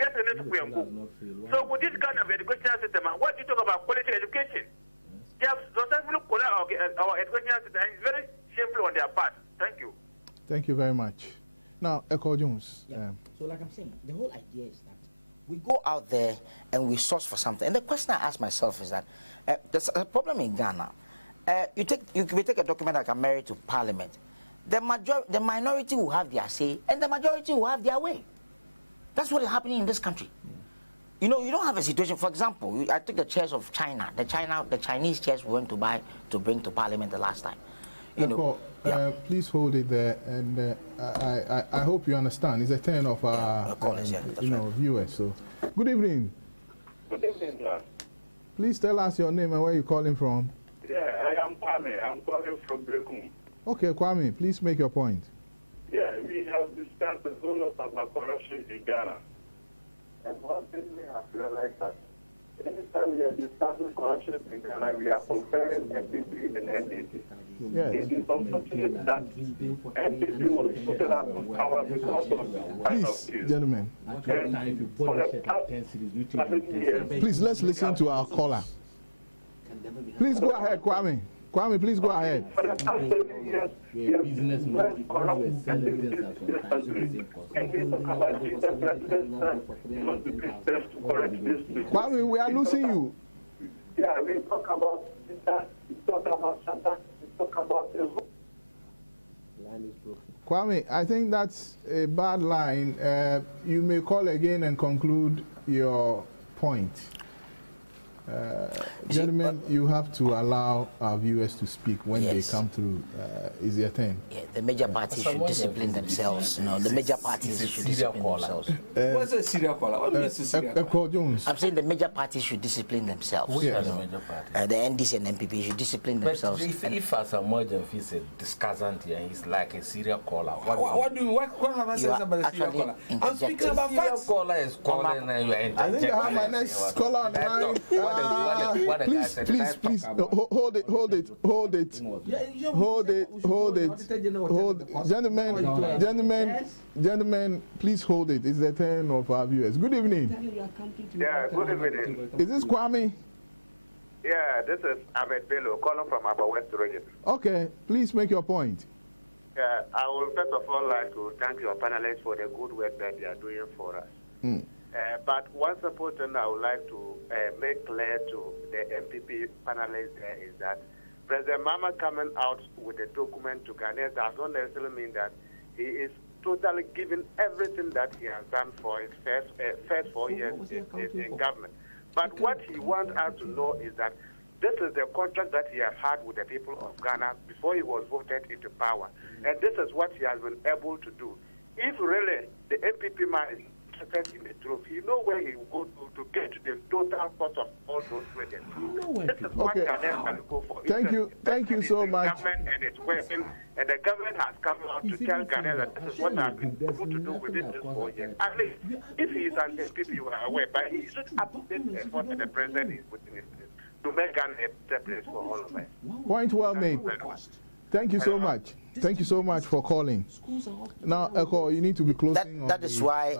get the next way and go. So with this kind of educational system, what you talk about quality education? They have successfully collapsed our educational system, and it's very shameful on their part. Thank you. Thank you very much. Now, Echo Jones. Yeah. So like I'm saying, the whole idea is that we go out there and we source for something. And the question I ask myself is that there's a problem in Ghana. You take a document like a marriage to Parliament. The minority will have their say, and the majority will have their way. That's what is happening in this country. You know, you don't have a situation. For example, I took the chairs of China. The Chinese chairs we went to bring to Parliament the last time. Please hold it there, and I hope you understand. It's a turn of our viewers. So, good evening. Good evening, sir. Please tell us your name and where you're calling from. Yeah, I am Kwame. I'm calling from Bekum. Okay, Kwame, please make your point. Yeah, we have discussed a whole lot about corruption in Ghana. And one thing we have realized that anytime we are discussing corruption in Ghana, we are comparing MPP and NDC. Yes. It is unfortunate that MPP was put up on power because of the kind of Please, gentlemen. Please, let's listen to our caller. Please go ahead, Kwame. Kwame, please go ahead. For the past 7 years, we have been corrupt activities in this country. And we talk about this, the president wants to be best to correct this. Kwame, we are losing you. Yeah, we talk about that, we talk about Satan, we talk about the Kwame, I think that's a bad line. You may call again and conclude your point. Gentlemen, you have to allow our viewers to speak when they come through. Is your turn? Yeah, the major parties should discipline themselves. You know, the major parties should discipline themselves. What's a serial caller? What means a serial caller? Jones. I'm saying the major parties should discipline themselves. Yes. The major parties? The NDC and MPP should discipline themselves. But if as a Morgan is a discussant here, he's like a serial caller. What have I said about a serial caller? I'm speaking about facts. Serial caller is calling and you are interjecting. I think I have my next caller on the line. Please, hold it. Gentlemen, please hold it. It's the turn of our viewers. Good evening. Yeah, good evening. Is this Kwame? Yeah, this is Ahmed Bello calling from Upper West region. Okay, please make your point. Yeah, I would first of all like to thank your panelists for the good work that they are doing for us. But one simple thing I would like to make clear to the MPP panelists there is that President Mahama coming out with a document to Ghanaians does not necessarily mean that he is totally giving everything that he has done for his first 4 years in government. But what he wants us to know is that this is the contract that he has had with the people of Ghana before he was voted into power. And this is what he has been able to do. If really the MPP man is interested in the truth, he knows where he will go to get the total cost of all those projects. This is what Ghanaians can go for. Thank you so much. Government and it's working, and the government has come out to tell Ghanaians that this is what I've been able to do within this 4 years. At least, if he is an MPP, you are aware, but he should update the effort that the president is putting in place to make Ghana a better place for all of us. Point well made. Thank you so much. Thank you so much for calling. Now, Echo, you need to be closing. That is why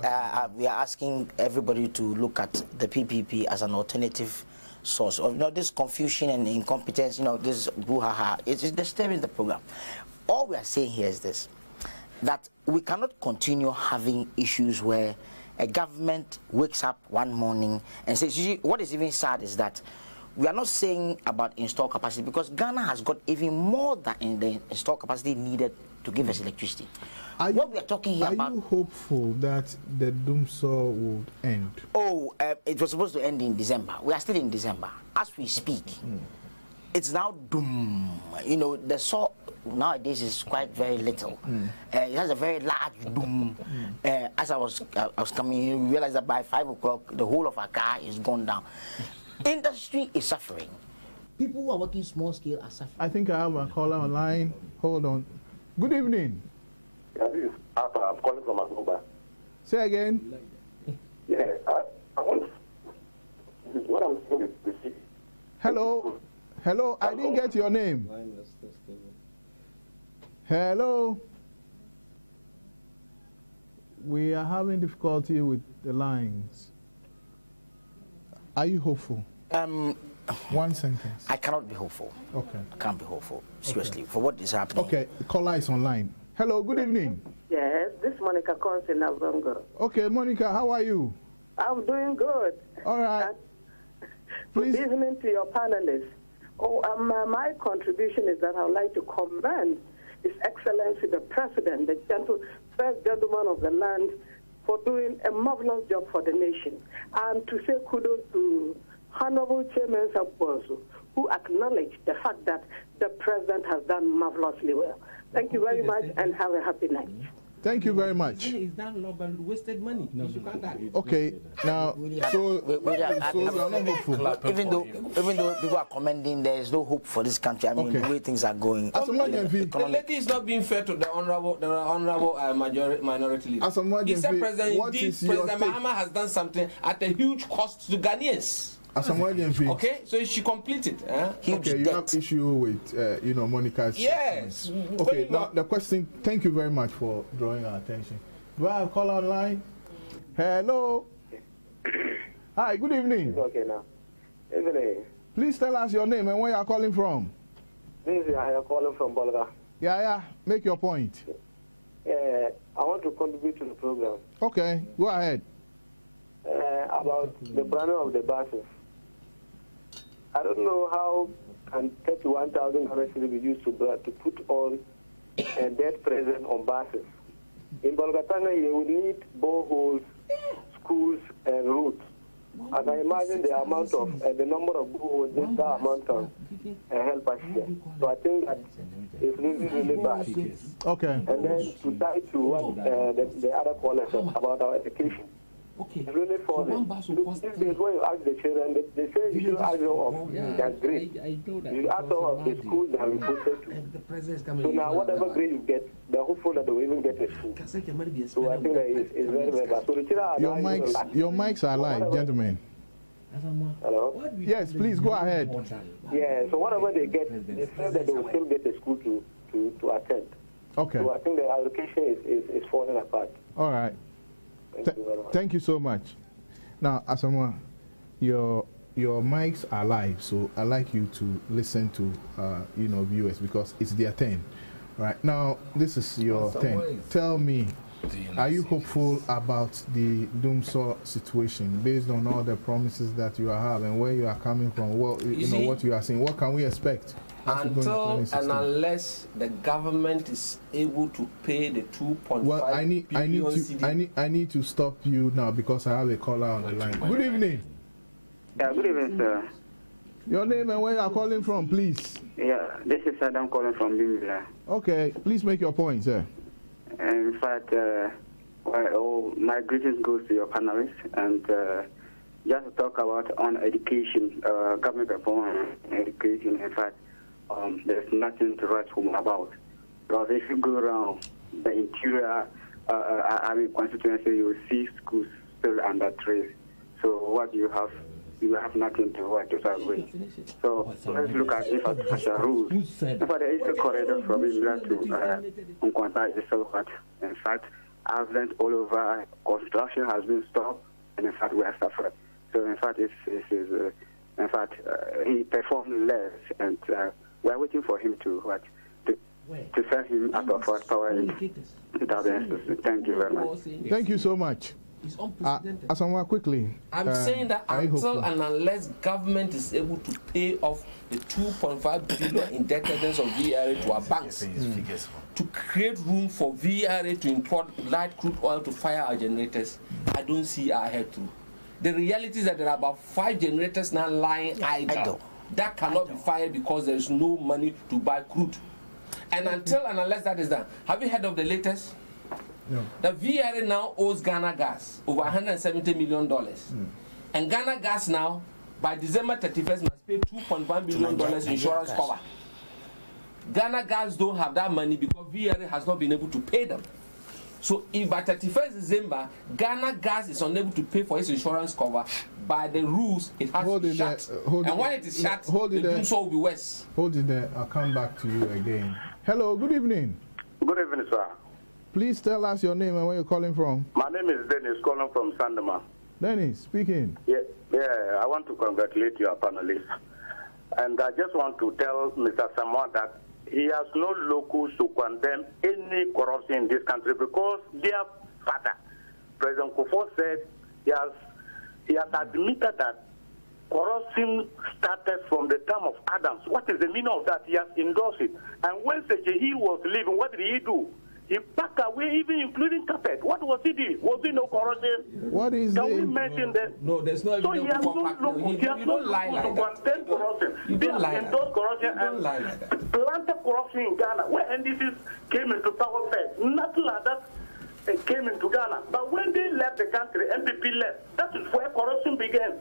we are asking everybody to look at the PPP as an alternative source. This confusion and incompetence, this brouhaha, it's disturbing the program. All we are saying here is this, that we cannot continue having issues where a government wakes up one morning and says, what is even sad is that we are not saying about install capacity, because Ghana has got even more than in the install capacity needed to give us electricity. What we are talking here about... Are you hopeful that the doomsaw would end? It was supposed to end in December. We are still in December. As we speak, it's now doom. The saw nowadays is quite very little. It has a very large doom. As I was coming, you realize that by 5 o'clock, the whole of our car is gone down. Industry is suffering. People who are working small scale are suffering. I think I have a caller online. Hold on. Good evening. Yeah, this is Arthur. I'm calling from Akoba. Say again. Yeah, I want what I'm saying is the city. Hello. Hello. I didn't get your name. Hello. We are having difficulty with the lines. Are you hopeful? One sentence. I cannot be hopeful. Okay. I can't be hopeful. Seriously, for what is happening. Okay, the caller is online. Hello, good evening. Yes, this is Monica Consi Navongo. Okay, Monica, how are you? I'm doing good. All right. Please. Good evening to your panelists. My contribution is that I would like to commend His Excellency the President, the first gentleman of the land, for doing a marvelous job for the nation, and to say kudos to Honorable Chairman Saboso, who acknowledged the fact that the President has done marvelously well. Thank you very much, and have a happy night. Thank you very much. Is that not wasted money? Okay, now, so we are not hopeful. Even though people are commending, there is no hope for this country. I mean, the way things are going. The lady is not being fair to the honorable minority leader. He said, President Mahama has done something at a huge cost to Ghanaians. Okay, so she completed. Okay, you have issue with Monica's. Yes. Okay, now the question. Thank you very much for drawing our attention. Do I have call online? Hello. Hi. Good evening. Okay now. Evening. Please tell us your name and where you are calling from. This is Yahya calling from Bolga. Yeah. Make your point. I want to contribute to the program. Okay, go ahead. About the branding of the buses. I don't know how can 31,000 be used to put on a dead president on buses. In Bolgatanga, you would need boreholes, schools, and routes. And I imagine the amount of the number of boreholes that amount of help us here. So I think that it's really bad. Okay. And then to tie to what the other caller said about our education. Okay. It's really falling. These days when you ask the children, they say you should ask them of their grade. You ask them of the schools that we posted to. So now whatever grade you get, they're hopeful that they will even get a school. So I think that it's very, very bad. So the children your mics are live, gentlemen. Hello? Yes, please go ahead. Yeah, so whatever they get, they feel that they will still get a school to attend. Okay. So I think the education is falling apart. All right. Thank you so much. Now, Asamoah, your mics are live, so I'd like you to listen to viewers because it's their turn. Right now, this is your turn. Tell me, Are you hopeful about the Dumsor situation based on all the promises that you have and where you are coming from? Well, you know what you are saying. What can we expect? Until and unless the government is able to pay the 2.5 well, I need to stop you now because I have a caller on the line. Good evening. Yeah, good evening, sir. Your name and where you are calling from, please. Yeah, this is Adam calling from Bimbila. Okay, please make your point, sir. In fact, my greetings goes to your panelists, and just to talk about on education, government performance in education. In fact, there's nothing to write home about. Because if you go around the interior, constituency, you will see schools still under trace. So what do you have? You have nothing to write to start with. So let's look at infrastructure rules. For the Eastern corridor from Bimbila to Nkwanta is so hot. In fact, accidents all over, construction has been stopped, and in fact we are suffering. So in fact, he performed less, and we are waiting for him to send him out of power in 2006. Thank you very much. Thank you so much. It's unprecedented. Asamoah, quickly. I'm saying that until and unless government is able to pay off the 2.5 billion indebtedness of VRA to our banks, to create room for VRA to import light crude oil to fire our generators, I don't see our head through. The reality is that there are about 5 generators now lying idle that cannot be fired because there is no money to buy crude. And until and unless that is done, have you heard of the latest? No. The VRA now owes Ghana Gas over $170 million. And Ghana Gas now, by December 31st, must pay $2.1 billion insurance cover. Ghana Gas don't have that money because VRA has not been able to pay them. So if by 31st December, Ghana Gas is unable to pay for its insurance cover, by the rules, it has to be shut. And when it is shut, the Dumsor will be worse. Hold it there. I'll come back to you again. Hello, good evening. Good evening, sir. Please tell us your name and where you're calling from. My name is Dennis, calling from Sandema. Dennis, speaking. Yeah, I want to congratulate your panelists. And I just want to tell Mr. Samoa that he has no locus to condemn any corruption in this country because their father, President Kufuor, said he has admitted that corruption started from the time of Adams. What is the meaning of that? He has endorsed it. And when Sejehi was leaving, what did he do? He packed away, even including carpet. What was he doing? Was there no corruption? What is Can we mention that? No, there's no evidence. So he has no locus. He has no locus to condemn corruption. They have endorsed corruption and planted corruption in Ghana. When NDCs came into power first, nothing like that came into Ghana. But when they left the country, MPP left. That is where corruption began.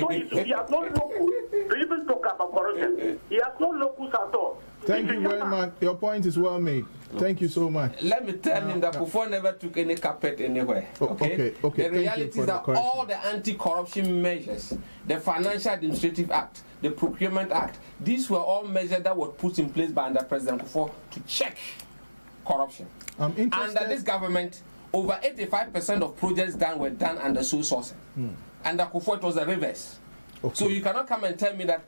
So he has no locus to even talk about corruption. He has no locus at all. Thank you very much. Your point is well made. Thank you so much. Let me tell him that Kufuor never took any carpet anywhere. Okay. The reality is that all the anti-corruption measures, the Financial Administrative Act, the Procurement Act, these were all measures that were put in place by under President Kufuor to check corruption. Under this government, over 85% of projects done were done under sole sourcing. Under Kufuor, it was the reverse. So you cannot come and tell me that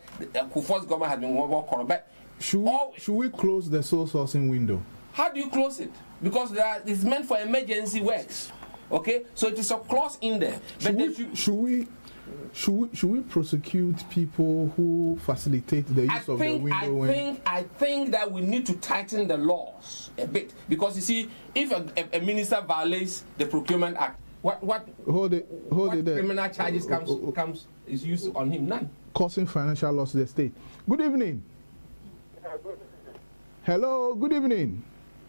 Kufuor's government has been more corrupt. But should we close the sole sourcing window? How do you close it? Because it's meant for emergency works. Okay, so it is a clause in there. Should we prosecute people who facilitate the use of the window? I think that we need to tighten the laws a bit, because you see, if a minister violates the Procurement Act, what criminal charges comes is used on him? None. Causing financial loss to the state. Good evening. Hello. Good evening.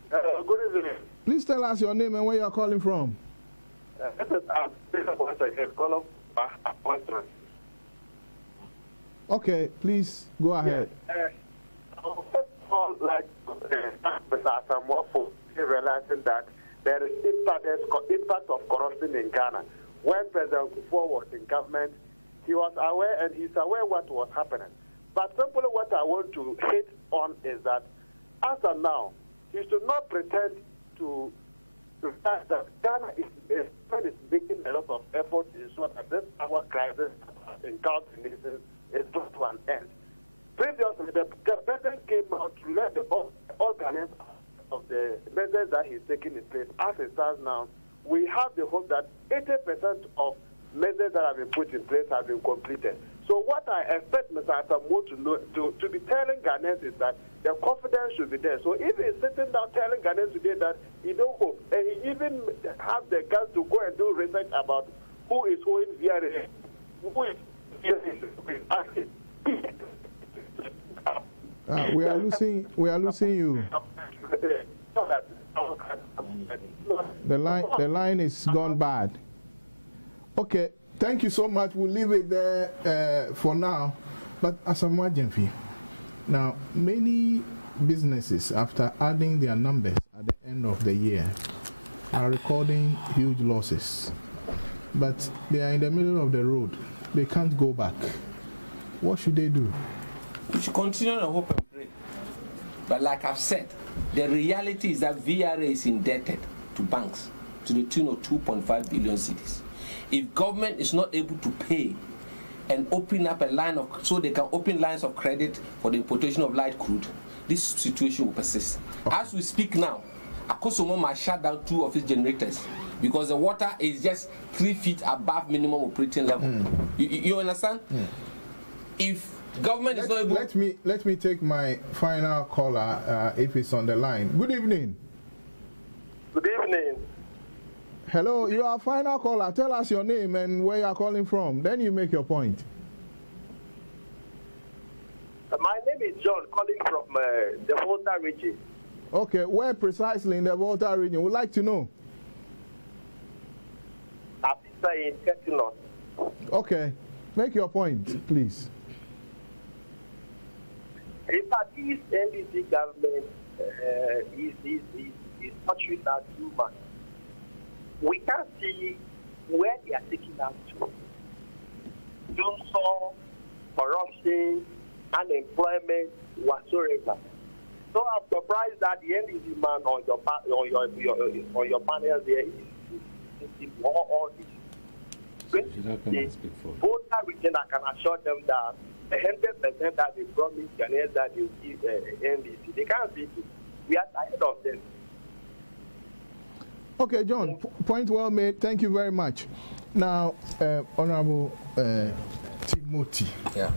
Good evening. Please tell us your name and where you are calling from. Okay, please go ahead. First of all, like Mr. Asamoah, for realizing that there is impact of corruption in Ghana. When President Kufuor was in government, he was aware and he's aware what was happening. But simply what I want to hit on is that as of now, he should not pretend to that Ghana is making a lot of effort to ensure that this power crisis in South Sudan is brought to an end. Previously, the president came out to let all Ghanaians of the measures that he's taking in place, as it stands now, we have the hope that 80% of measures that have been put in place have been completed. So what I expect Mr. Asamoah to be telling Ghanaians is that the confidence should be there. So if he's sitting down telling Ghanaians today that he don't hope, and he even have the guts to go and do research about who is owing VRA, who is we are losing you. The line is gone bad. Okay, thank you so much. We'll leave it there for now. But as I'm watching for you, now many businesses, after adding their numbers at the end of the year, are recording huge losses. But they are in the middle of the road. They can't go back. What should they do? We should continue to hope and pray. But like I've said, the reality is that VRA is indebted to banks to the tune of 2.5 billion cedis. If government is not able to pay and open up a line of, so they can open lines of credit for the importation of light crude, this situation will persist. Okay. As we speak now, Akosomo might shut down 2 of its generators because the water is just 3 feet above minimum operating level. You understand? If government is not able... Let me take my final caller if it's on the line. Good evening. Good evening. Hello, you are final caller. Tell us your name and where you are calling from. Then you make your point. My name is John, calling from the Volta region. Okay, where precisely in the Volta region? We'd like to know. In Ketinos. Okay, make your point, please. In fact, this NDC government is touching us too much. We can't see where they are taking us to. So, corruption, unemployment, whatsoever. So I'm surprised that the NDC man on your panel there is all this. Volta region, I can assure them that 100% that they promise Ghanaians that they will give NDC. They can't see it. We are tired of them. Okay, John, point well made. Thank you very much. Now, Honorable Timothy. Yeah.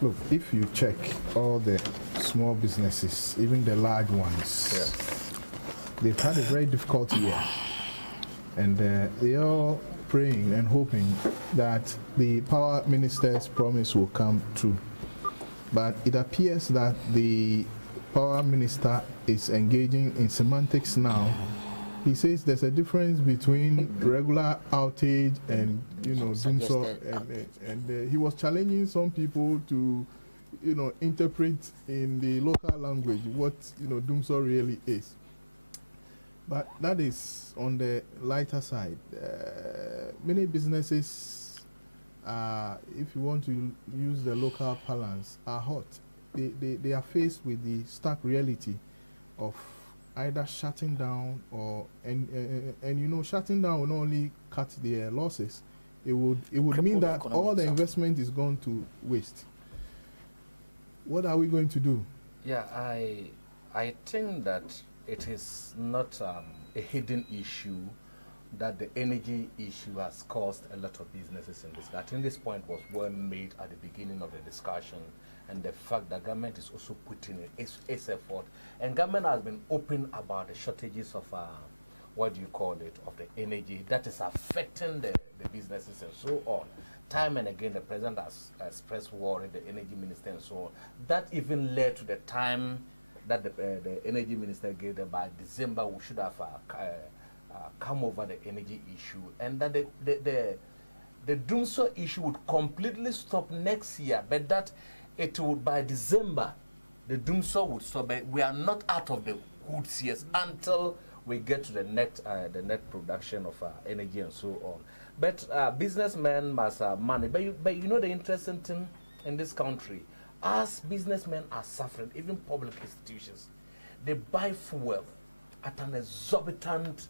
Look, if you check all the small businesses, even the large ones, they've had a very difficult year. And they are praying and hoping that the power minister's promise will come true. But it appears that the power minister is engaging in semantics now. He says there's a difference between regular outage and, doing so. And he was challenging some people to, interpret in the local language what, Dumso really is. But that is on the lighter side. Many businesses, if you want to use the local parlance, are hot. They are faced with the stark reality of either shutting down or shutting down will not only cut their losses. It would mean that all the investment is gone to waste. What are we going to do? Yeah, I think that it is not a hidden issue that the energy issue has caused a lot of businesses in this. I think this point was well made at the beginning of the discussion, and the fact that government is also putting in its effort, and government has been open about the shortages of of the energy that is affecting the businesses and so on. Time and again, the president has expressed worry, the energy minister and so on. That even led to the time that the energy minister gave that by December we should have come over the energy issue, and that the Dumso issue would completely stop next year, but that it would by December the Dumso would stop. But we are not out of the woods yet until we get to the net production of energy and so on. But businessmen must have money. But you know the interesting thing in this country, as businessmen are suffering, even public institutions, they buy fuel at an exorbitant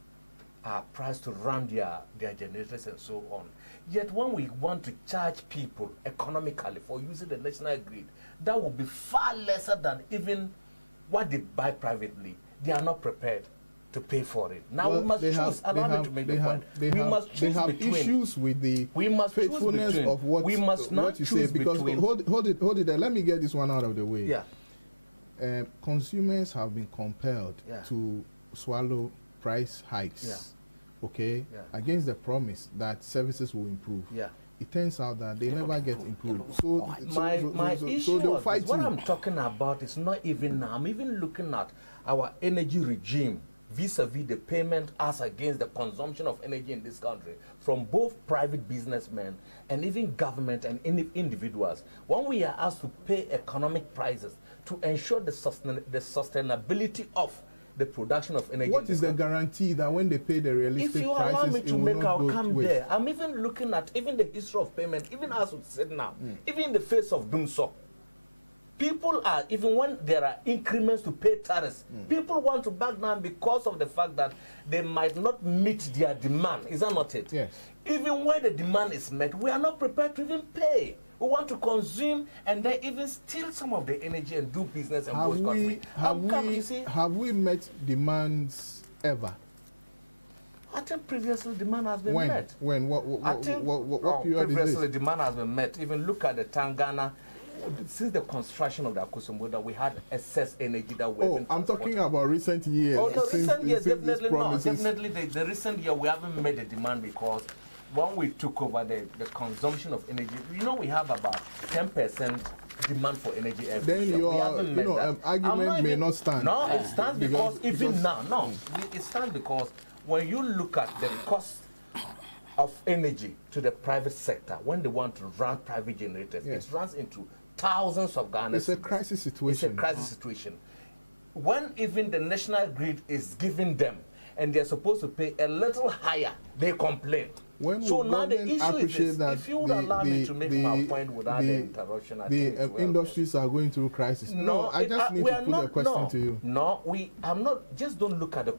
price to run their generators and so on. Yet when we want to charge people economically for using the national grid, that will be far lesser than even what they buy privately. they are not prepared to pay for it. Now we must choose. Allow me to make the point. We must choose between. They have issues with the faithfulness of what, we must not what you choose say. Because hold it there. Let me get this one out of the way. Yeah. Consumers have been compelled to swallow price hikes, against the promise that services will improve. It turns out that they never get improved. So my issue they'll fight what I'm talking about is not even now. I'm even looking at our energy regime vis-a-vis the payment as against the consumption of energy in this country from both private businessmen and even government and individuals. When we are asked to pay economic prices to ensure the sustainability of the production of energy. What is the guarantee that when they pay the realistic prices, if you allow me to make, I'll come waste? there. I'm even looking at even the history of payment, even as we said now, even in the face of doom so. People are, even when there are increments to pay tariffs, people want to back down because of the fact that they might not meet their demand. Is that not it? Yes. Even when the demand is met, we are not prepared to even pay. We want to consume and then even steal some of the energy and do business and both country. Have we met demands ever? I think previously demand has been met. When? What period previously is this? Demand has been met. Even look at the Tangana. Since the construction of the Akusumbo, that we had excess energy that we I'm talking about recent years. Oh, the recent years, since definitely not. Definitely the recent year we haven't made the demand because when we took over the consumption of energy, we have about 10% demand for energy every year. Then your argument may not stand. No, it stands because even now, it stands because when you look at the cost of energy to the private sector, when they want to run private generators, it runs into thousands of Ghana. It's a crisis situation. It's a crisis situation. When even the national grid is giving them and they're supposed to pay a little higher, they complain. So now the issue is this, if you would allow me to make my point without the interruption, I think it's industries are going through crisis. No, I just need to put a question to you. No, I'm not, just don't look at the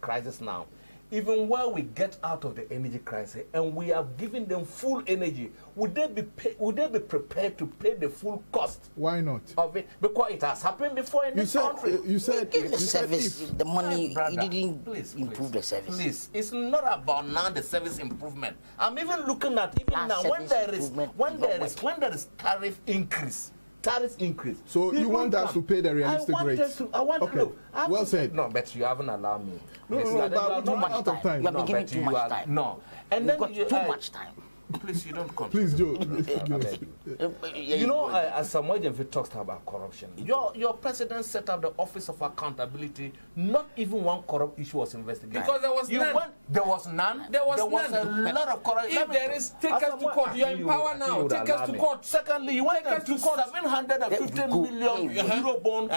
crisis now. Even while we get out of the energy crisis and we are giving them full energy, would they be prepared to pay the full cost? Why not? Of it? Because it has happened before in this country. You said the service, the money, you didn't improve the service. Please, it's not about now the service improvement. I'm even looking at even now when there is tariff increase. So you want us to pay the realistic rates? I want to look. Well said. No, but you haven't allowed me. No, but too much time. You have been giving too much time. No. And then you got too much time. Please, you don't come. Please, Joe. As Samuel Jemfi talks about corruption, your president set up the Office of Accountability. Not even one corrupt issue was investigated. Because there was none. There was none. There was none. A lot of corruption. If there is, take us to court. You are in power now. Take us to court. Secondly, you went to 750 million euro bond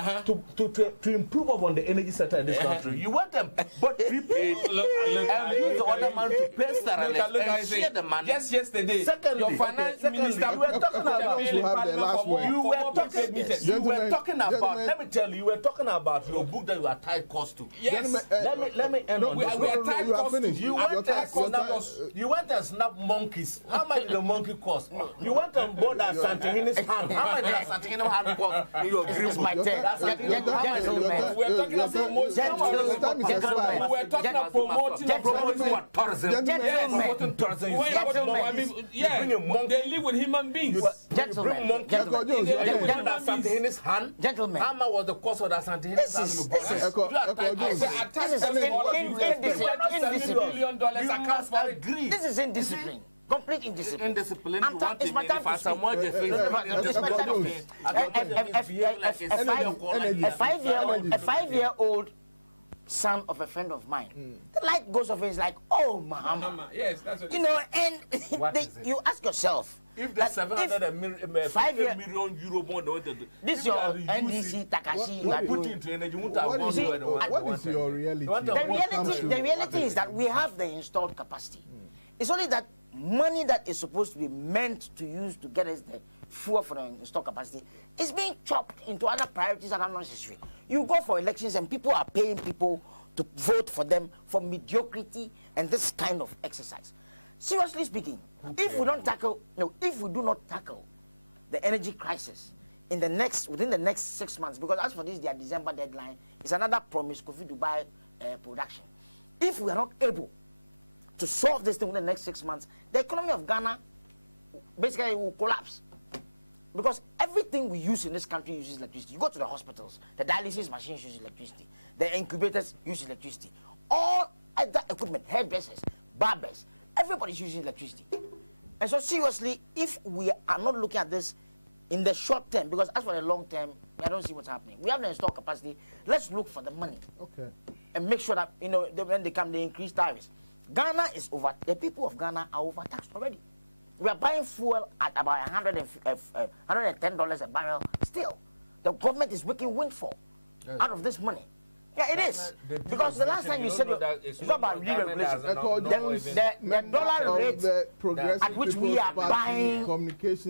to improve upon the energy sector in this country. You want them, but prepaid and use the other man to pay salaries and share the money. Just yesterday, your finance minister, you were talking about. You were talking about. Let me tell you, you were talking about your book that you are tied cost to. Yes. Let me end on this. We are tied cost to. You went and snapped monkeys. How much did the monkey cost? You went and bought that Santini's hand. How much did that Santini's hand cost in your dream? My turn. We are talking about promoting. We are talking about promoting what? Tourism. Gentlemen. They live with human beings. Gentlemen. Gentlemen. How much was the cost of that Santini's hand you bought? This is indiscipline. Complete indiscipline. Indiscipline. It's my time to speak. A 5-year-old son of a friend of mine. The light goes off and it's like, oh, Mahama. Yes, that's what and you ask yourself, if the 700 million euro bond, this your NDC Takashi, you are put into energy. What is your reality? The reality is that we have the installed capacity. It's only that money that is supposed to be meant to use to get us the fuel for the installed capacity is being chopped into other priorities that are not necessary. You go for elections and people are paying people to vote for them for mediocrity and this kind of exercise. Seriously speaking, if we do not tackle the energy crisis, within the next 6 months, because as for this, their December deadline is another promise Kofi Dubai production. If we are not able to solve this thing within the next 6 months, the economy of Ghana basically will collapse. Because everything we use in this country uses electricity. You go to the hospitals, the dialysis machines use electricity, the incubators use electricity. All other equipment, hairdressers, barbers, everybody's using electricity. And so seriously, if we are not looking at this in the short term, because as for the long term, I don't see what's happening. We have the installed capacity. Let's look for the money. Okay. And make sure that, when they come, they increase tariffs. Ghana is the people of Ghana are overtaxed already. We are buying fuel at about $110 a barrel still. The government is making windfall out of this money. Yeah, it is. Because the last time you said it's not about deregulation. The dollar rate at which we are buying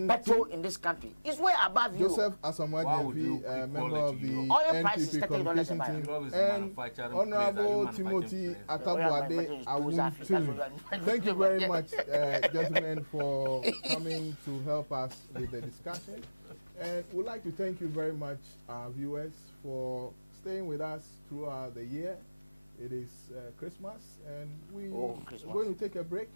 petrol in this country is way above you. Joseph Asamoah, member of the NPP communication team, and Honorable Timothy Atabuade Awutu. Thank you very much, gentlemen, for coming to help us with the discussion. And we'd like to thank you very much, our viewers, for staying with us throughout the year. It is Christmas, and we're going to take a break.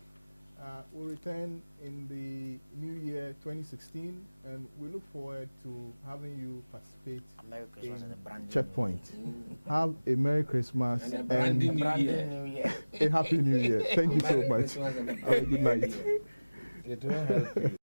We'll return in the new year 2016, and we look forward to having you participate in Checkpoint. Have a Merry Christmas and a brand new year. A Happy New Year. Thank you so much. Have a good night. It will help you.